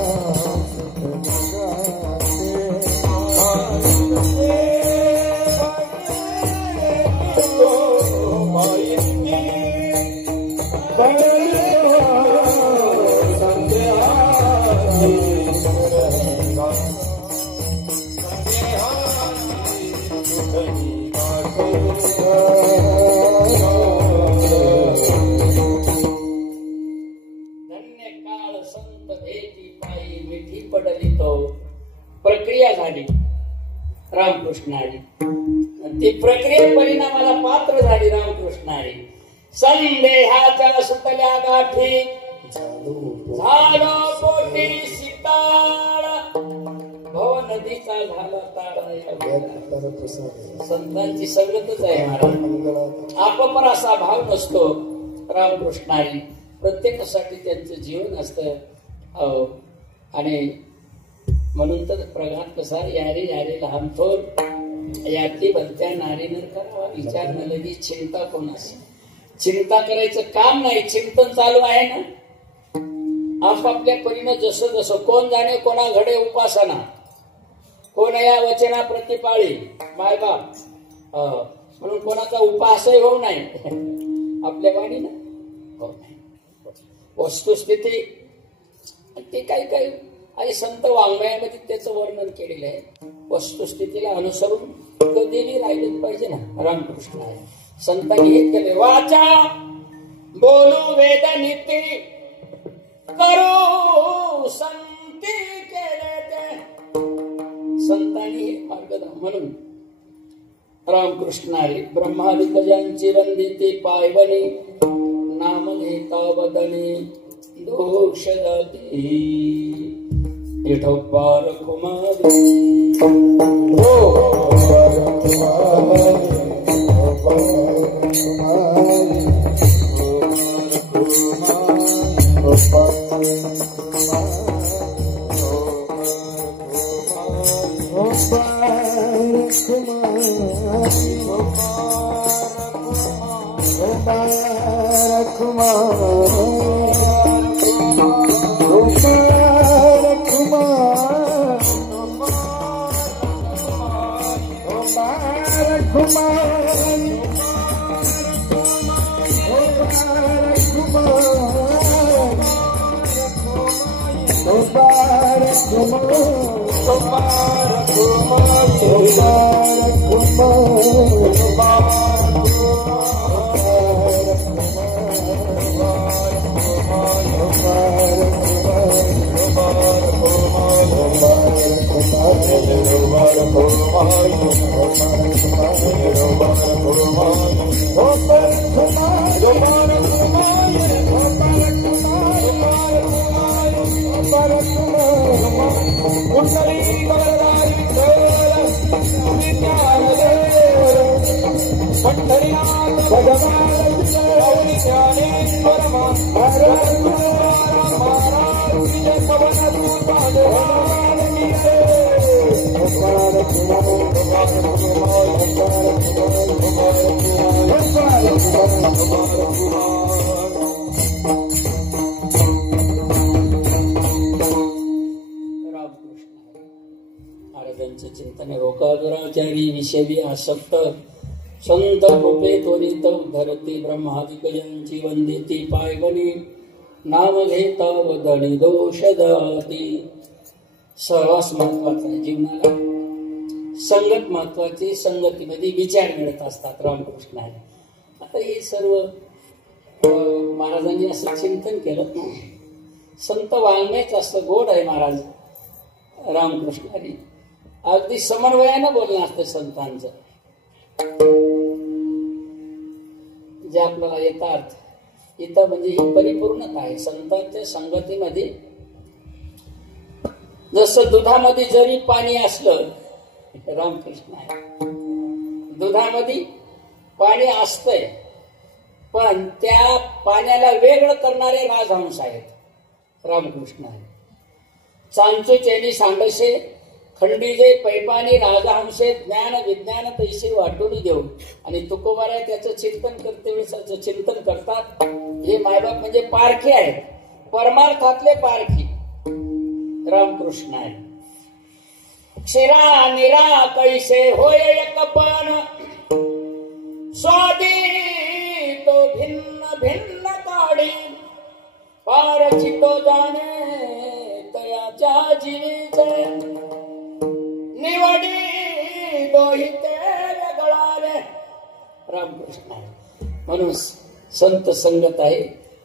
प्रक्रिया झाली. रामकृष्ण आली, ती प्रक्रिया परिणामाला पात्र झाली. रामकृष्ण आली. संदेहाच्या सुतल्या गाठी झाड पोटी सीताळ भव नदीचा झाला ताळा. संतांची संगतच आहे महाराज. आपपर असा भाव नसतो. रामकृष्ण आली प्रत्येकासाठी त्यांचं जीवन असतं. आणि म्हणून तर प्रघात कसा यारे यारे लहान थोर याती बनत्या नारी नर करावा विचार न लगी चिंता कोणाशी. चिंता करायचं काम नाही, चिंतन चालू आहे ना. आपापल्या परीनं जसं जसं कोण जाणे कोणा घडे उपासना कोण या वचना प्रतिपाळी मायबाप. म्हणून कोणाचा उपासही होऊ नाही आपल्या वाणीनं हो नाही. वस्तुस्थिती ते काही काही आणि संत वाङ्मयामध्ये त्याचं वर्णन केलेलं आहे. वस्तुस्थितीला अनुसरून कधीही राहिलेच पाहिजे ना. रामकृष्ण आहे. संतांनी हे केले. वाचा बोलू वेद नीती करू संती केले ते. संतांनी हे मार्गदर्शन म्हणून रामकृष्ण आहे. ब्रह्मादि गजांची वंदिती पायवनी नाम घेता वदनी दोष जाती विठोबार कुमार महाराजांचे चिंतन रोकादुराचारी विषयी आसक्त संत कृपे त्वरित धरती ब्रह्मादिकयांची वंदिती पायगणी नाम घेता वदनी दोष दाती. सहवास महत्वाचा आहे जीवनाला, संगत महत्वाची, संगतीमध्ये विचार मिळत असतात. रामकृष्ण आहे. आता हे सर्व महाराजांनी असं चिंतन केलं. संत वाङ्मयच असतं, गोड आहे महाराज रामकृष्णाने. अगदी समन्वयानं बोलणं असतं संतांचं, जे आपल्याला येतात इथं. म्हणजे ही परिपूर्णता आहे संतांच्या संगतीमध्ये. जसं दुधामध्ये जरी पाणी असलं, रामकृष्ण आहे, दुधामध्ये पाणी असतंय, पण त्या पाण्याला वेगळं करणारे राजहंस आहेत. रामकृष्ण आहे. चांचूचेनी सांडसे खंडीजे पैपानी राजहंसे ज्ञान विज्ञान पैसे वाटून देऊन. आणि तुकोबाराय त्याचं चिंतन करते वेळेस चिंतन करतात. हे मायबाप म्हणजे पारखी आहेत, परमार्थातले पारखी. रामकृष्ण आहे. क्षीरा निरा कैसे होय एकपण स्वादी तो भिन्न भिन्न काढी पारचितो जाणे तयाच्या जीवीचे निवडी दोहिते वेगळाले. रामकृष्ण आहे. म्हणून संत संगत आहे,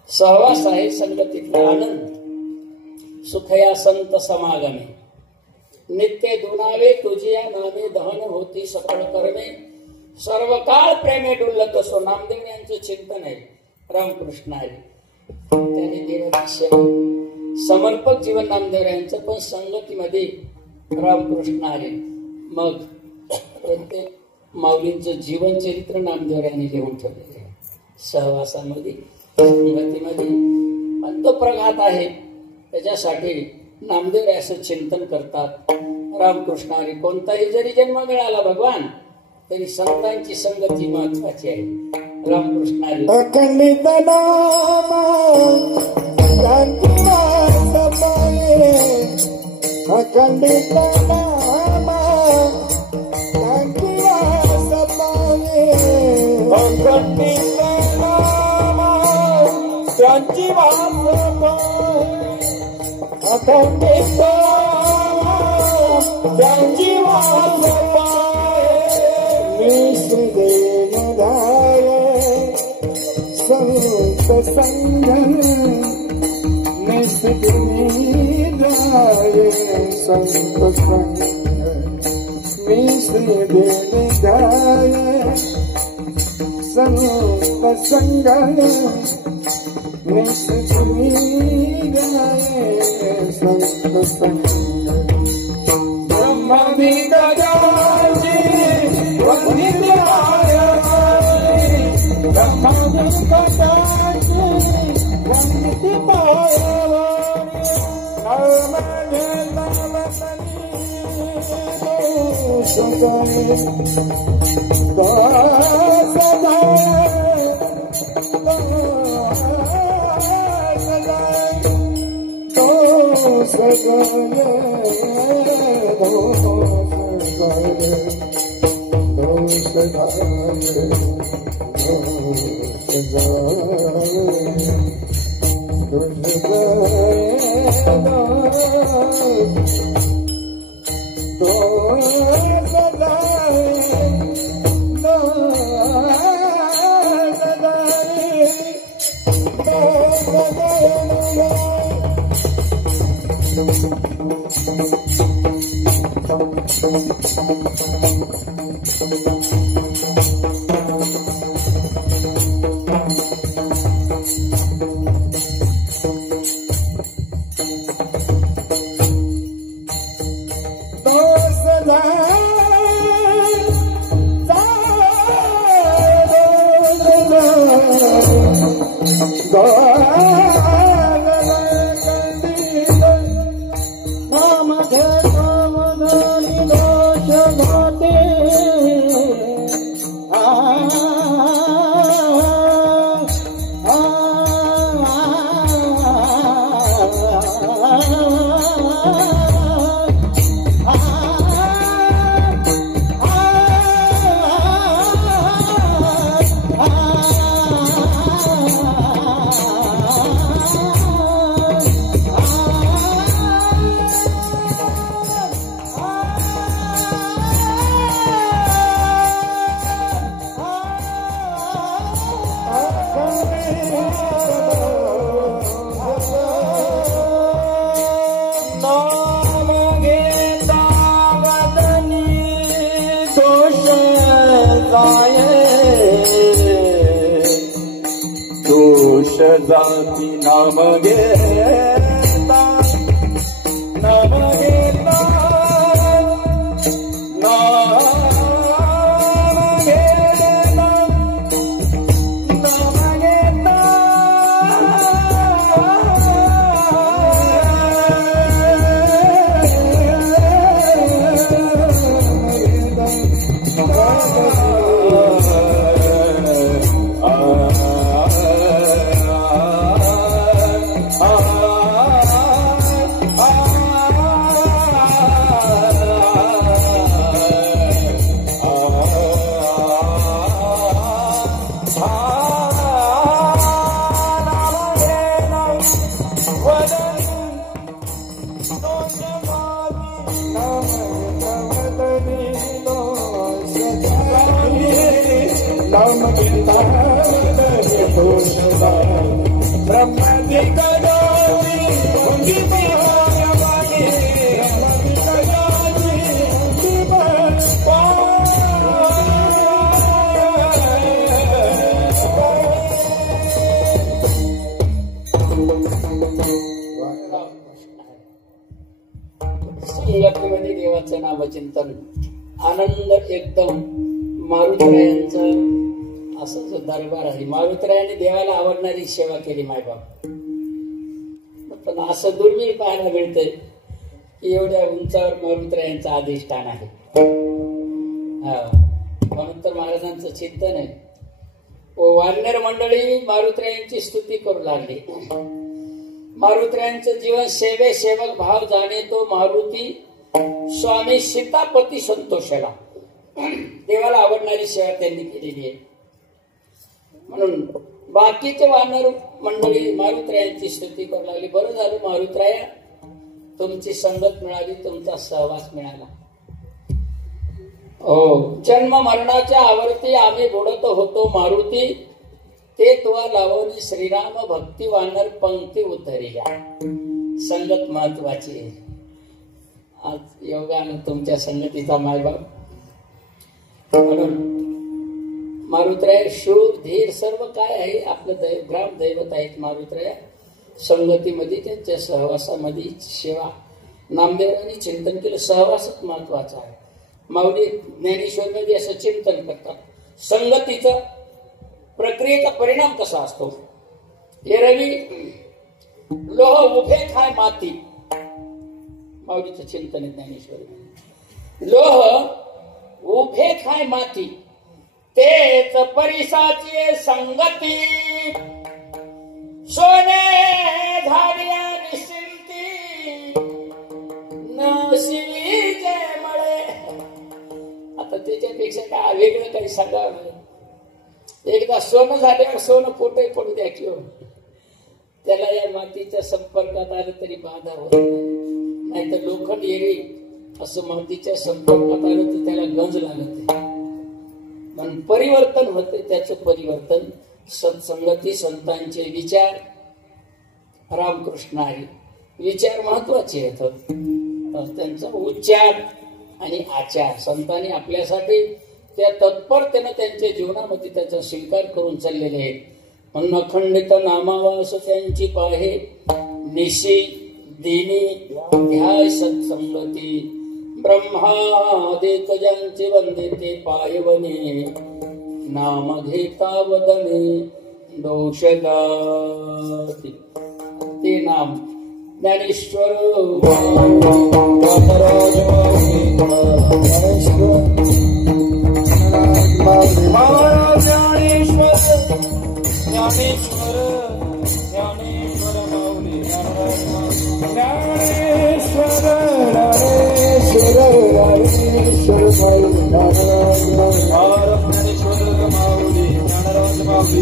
सहवास आहे, संगतीतला आनंद. सुखया संत समागमे नित्य दुनावे तुझिया नामे दहन होती सकळ कर्मे सर्व काळ प्रेमे डुल्लत असो. नामदेव यांचं चिंतन आहे. रामकृष्ण आहे. त्याने देवाची समर्पक जीवन नामदेव यांचं, पण संगतीमध्ये रामकृष्ण आहे. मग प्रत्येक माऊलींचं जीवन चरित्र नामदेव यांनी लिहून ठेवलेलं आहे. सहवासामध्ये संगतीमध्ये पण तो प्रघात आहे. त्याच्यासाठी नामदेव असं चिंतन करतात. रामकृष्ण हरी. कोणताही जरी जन्म मिळाला भगवान, तरी संतांची संगती महत्वाची आहे. रामकृष्ण हरी. अखंडित नाम शांतिवास पाये, अखंडित नाम शांतिवास पाये, अखंडित नाम शांतिवास पाये, अखंडित शांतिवास पाये. निष्देन धाये संत संग निष्देन धाये संत संग निष्देन धाये संत संग निष्देन धाये संत संग. ब्रह्मविदजाची वंदिताय ब्रह्मविदजाची वंदिताय नर्मदे नर्मदे दोषदाय दोषदाय जाती नाम घेता नाम घेता नाम घेता नाम घेता संगतीमध्ये देवाचं नामचिंतन आनंद एकदम मारुतीरायांचं असं जो दरबार आहे. मारुतीरायांनी देवाला आवडणारी सेवा केली मायबाप. पण असं दुर्मिळ पाहायला मिळतंय की एवढ्या उंचावर मारुतीरायांचं अधिष्ठान आहे. म्हणून तर महाराजांचं चिंतन आहे. वानर मंडळी मारुतीरायांची स्तुती करू लागली. मारुतीरायांचं जीवन सेवे सेवक भाव जाणे तो मारुती स्वामी सीतापती संतोषला. देवाला आवडणारी सेवा त्यांनी केलेली आहे. म्हणून बाकीचे वानर मंडळी मारुतीरायांची स्तुती करू लागली. बरं झालं मारुतीराया, तुमची संगत मिळाली, तुमचा सहवास मिळाला. हो, जन्म मरणाच्या आवर्ती आम्ही बुडत होतो मारुती, ते तुवा लावणी श्रीराम भक्ती वानर पंक्ती उतरिल्या. संगत महत्वाची आहे. आज योगानं तुमच्या संगतीचा मायबाप. म्हणून मारुतीराय शूर धीर सर्व काय आहे आपलं ग्राम दैवत आहेत मारुतीराय. संगतीमध्ये त्यांच्या सहवासामध्ये सेवा नामदेवांनी चिंतन केलं. सहवासच महत्वाचा आहे. माऊली ज्ञानेश्वरमध्ये असं चिंतन करतात, संगतीचा प्रक्रियेचा परिणाम कसा असतो. हे रवी लोह उभे खाय माती, माऊलीचं चिंतन आहे ज्ञानेश्वर. लोह उभे खाय माती, तेच परिसाची संगती, सोने धारिया निशिंती नशिवी जय मळे. आता त्याच्यापेक्षा त्याच्यापेक्षा काय वेगळं काही सांगावं नाही. एकदा सोनं झाल्यावर सोनं पोटही पडू द्या किंवा त्याला या मातीच्या संपर्कात आलं तरी बाधा होत नाही. तर लोखंड एरी असं मातीच्या संपर्कात आलं तर त्याला गंज लागत. पण परिवर्तन होते. त्याचं परिवर्तन सत्संगती, संतांचे विचार, रामकृष्ण हरी विचार महत्वाचे आहेत. त्यांचा उच्चार आणि आचार संतांनी आपल्यासाठी त्या तत्परतेनं त्यांच्या जीवनामध्ये त्याचा स्वीकार करून चाललेले आहेत. म्हणून अखंडित नामावास त्यांची पाहे निशी दिनी ध्याय सत्संगती ब्रह्मादिक ज्यांचे वंदे ते पायवने नाम घेता वदने दोष गाती. ते नाम ज्ञानेश्वर ज्ञानेश्वर ज्ञानेश्वर माऊली ज्ञानेश्वर माऊली ज्ञानराज माऊली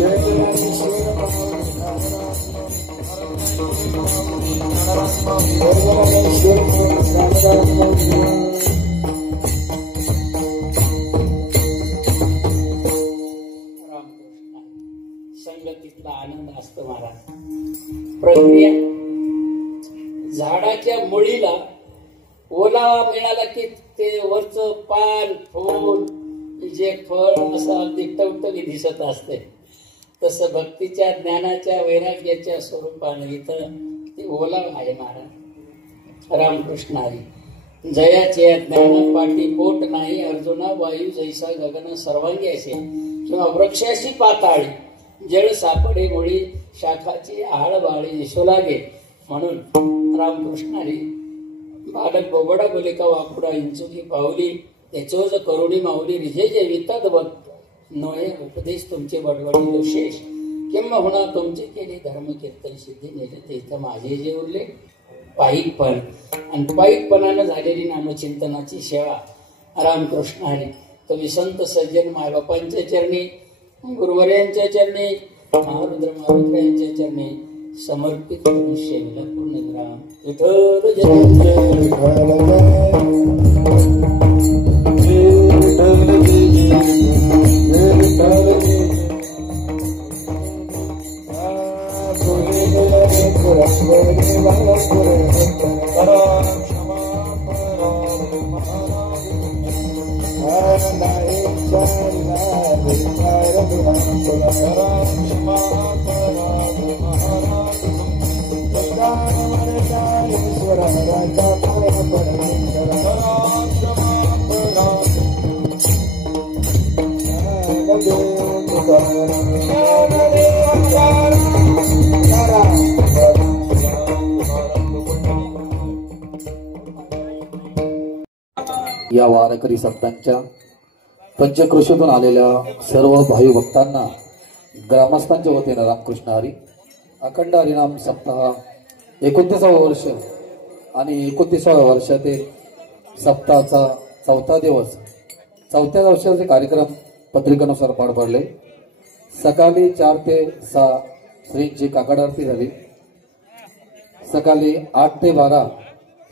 संगतीतला आनंद असतो महाराज. प्रक्रिया झाडाच्या मुळीला ओलावा मिळाला की ते वरचं पान फूल जे फळ असं अगदी टवटवी दिसत असते. तसं भक्तीच्या ज्ञानाच्या वैराग्याच्या स्वरूपाने इथं ते ओलावा आहे महाराज. रामकृष्ण हरी जयाचे ज्ञान पाठी पोट नाही अर्जुना वायू जैसा गगन सर्वांगी असे किंवा वृक्षाशी पाताळी जळ सापडे मुळी शाखाची आळ बाळी दिसू लागे. म्हणून रामकृष्ण हरी बालक बोबडा बोलिका वाकुडा इंचुकी पावली त्याचोज करुणी माऊली रिजे जे वितात बघ नोहे उपदेश तुमचे बडबडी दोषेश किंवा होणार तुमचे केले धर्म कीर्तन सिद्धी नेले ते इथं माझे जे उरले पायिकपण आणि पायिकपणानं झालेली नामचिंतनाची सेवा. रामकृष्ण हरी तुम्ही संत सज्जन मायबापांच्या चरणी गुरुवर्यांच्या चरणी महारुद्र मारुद्र यांच्या चरणी समर्पित करून सेवेला पूर्णविराम. विठ्ठल या वारकरी संतांच्या पंचक्रोशीतून आलेल्या सर्व भावी भक्तांना ग्रामस्थांच्या वतीने रामकृष्ण हरी अखंड हरिनाम सप्ताह 29वा वर्ष आणि 29व्या वर्षातील सप्ताहाचा 4था दिवस 4थ्या वर्षाचे कार्यक्रम पत्रिकेनुसार पार पडले. सकाळी 4 ते 6 श्रींची काकड आरती झाली. सकाळी 8 ते 12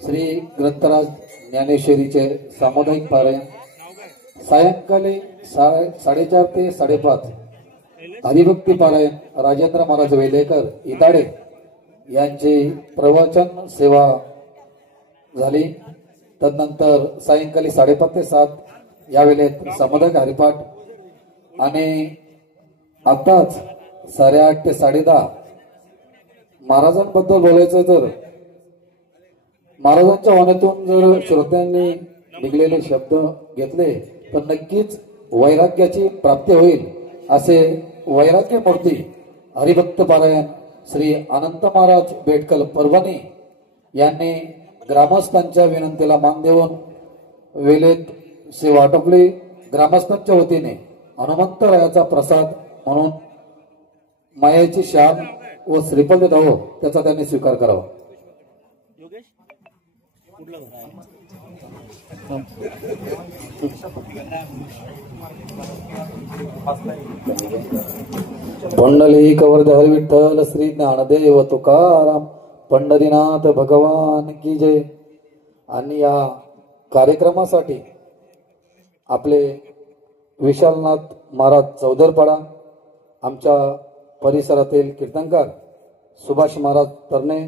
श्री ग्रंथराज ज्ञानेश्वरीचे सामुदायिक पारायण. सायंकाळी 4:30 ते 5:30 हरिभक्ती पारायण राजेंद्र महाराज वेलेकर इताडे यांची प्रवचन सेवा झाली. तदनंतर सायंकाळी 5:30 ते 7 या वेळेत सामुदायिक हरिपाठ आणि आताच 8:30 ते 10:30 महाराजांबद्दल बोलायचं तर महाराजांच्या वाण्यातून जर श्रोत्यांनी निघलेले शब्द घेतले तर नक्कीच वैराग्याची प्राप्ती होईल. असे वैराग्य मूर्ती हरिभक्त पारायण श्री अनंत महाराज बेटकल परभणी यांनी ग्रामस्थांच्या विनंतीला मान देऊन वेळेत सेवा आटोपली. ग्रामस्थांच्या वतीने हनुमंतरायाचा प्रसाद म्हणून मायाची शाल व श्रीफळ देत आहो त्याचा त्यांनी स्वीकार करावा. पुंडलिक वरद विठ्ठल श्री ज्ञानदेव तुकाराम पंढरीनाथ भगवान की जय. आणि या कार्यक्रमासाठी आपले विशालनाथ महाराज चौदरपाडा, आमच्या परिसरातील कीर्तनकार सुभाष महाराज तरणे,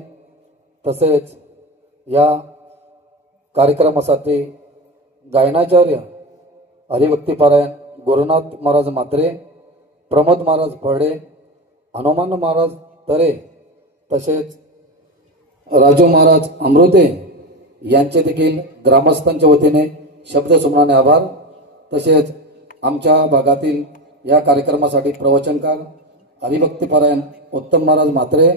तसेच या कार्यक्रमासाठी गायनाचार्य हरिभक्तीपारायण गुरुनाथ महाराज म्हात्रे, प्रमोद महाराज फळे, हनुमान महाराज तरे, तसेच राजू महाराज अमृते यांचे देखील ग्रामस्थांच्या वतीने शब्दसुमनाने आभार. तसेच आमच्या भागातील या कार्यक्रमासाठी प्रवचनकार हरिभक्तीपारायण उत्तम महाराज म्हात्रे,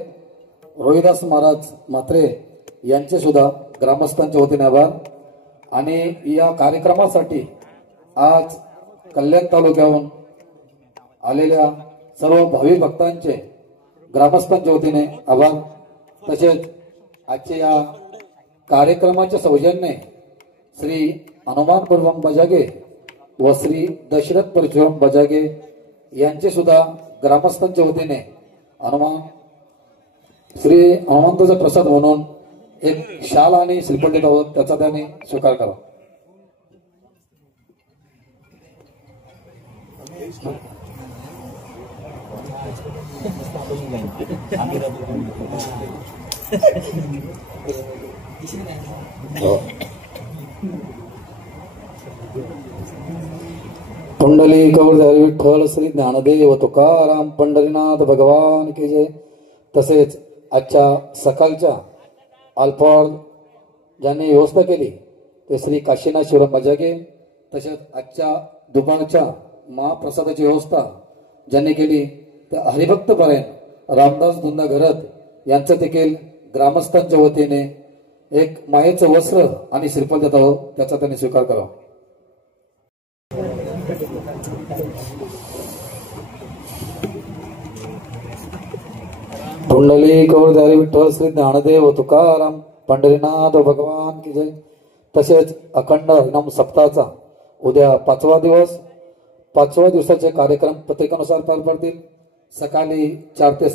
रोहिदास महाराज म्हात्रे यांचे सुद्धा ग्रामस्थांच्या वतीने आभार. आणि या कार्यक्रमासाठी आज कल्याण तालुक्याहून आलेल्या सर्व भाविक भक्तांचे ग्रामस्थांच्या वतीने आभार. तसेच आजच्या या कार्यक्रमाच्या सौजन्याने श्री हनुमान परशुराम बजागे व श्री दशरथ परशुराम बजागे यांचे सुद्धा ग्रामस्थांच्या वतीने श्री हनुमंताचा प्रसाद म्हणून एक शाल आणि श्रीफळ देत आहोत, त्याचा त्याने स्वीकार करा. पुंडलिक वरद विठ्ठल श्री ज्ञानदेव तुकाराम पंढरीनाथ भगवान की जय. तसेच आजच्या सकाळच्या अल्पाहार ज्यांनी व्यवस्था केली ते श्री काशीनाथ शिवराम बजागे. तसेच आजच्या दुपारच्या महाप्रसादाची व्यवस्था ज्यांनी केली ते हरिभक्त पारायण रामदास धुंदा घरत यांचं देखील ग्रामस्थांच्या वतीने एक मायेचं वस्त्र आणि श्रीफळ देत आहोत, त्याचा त्यांनी स्वीकार करावा. पुंडलिक वरद विठ्ठल श्री ज्ञानदेव तुकाराम पंढरीनाथ भगवान की जय. तसेच अखंड हरिनाम सप्ताहाचा उद्या 5वा दिवस, 5व्या दिवसाचे कार्यक्रम पत्रिकानुसार पार पडतील. सकाळी 4 ते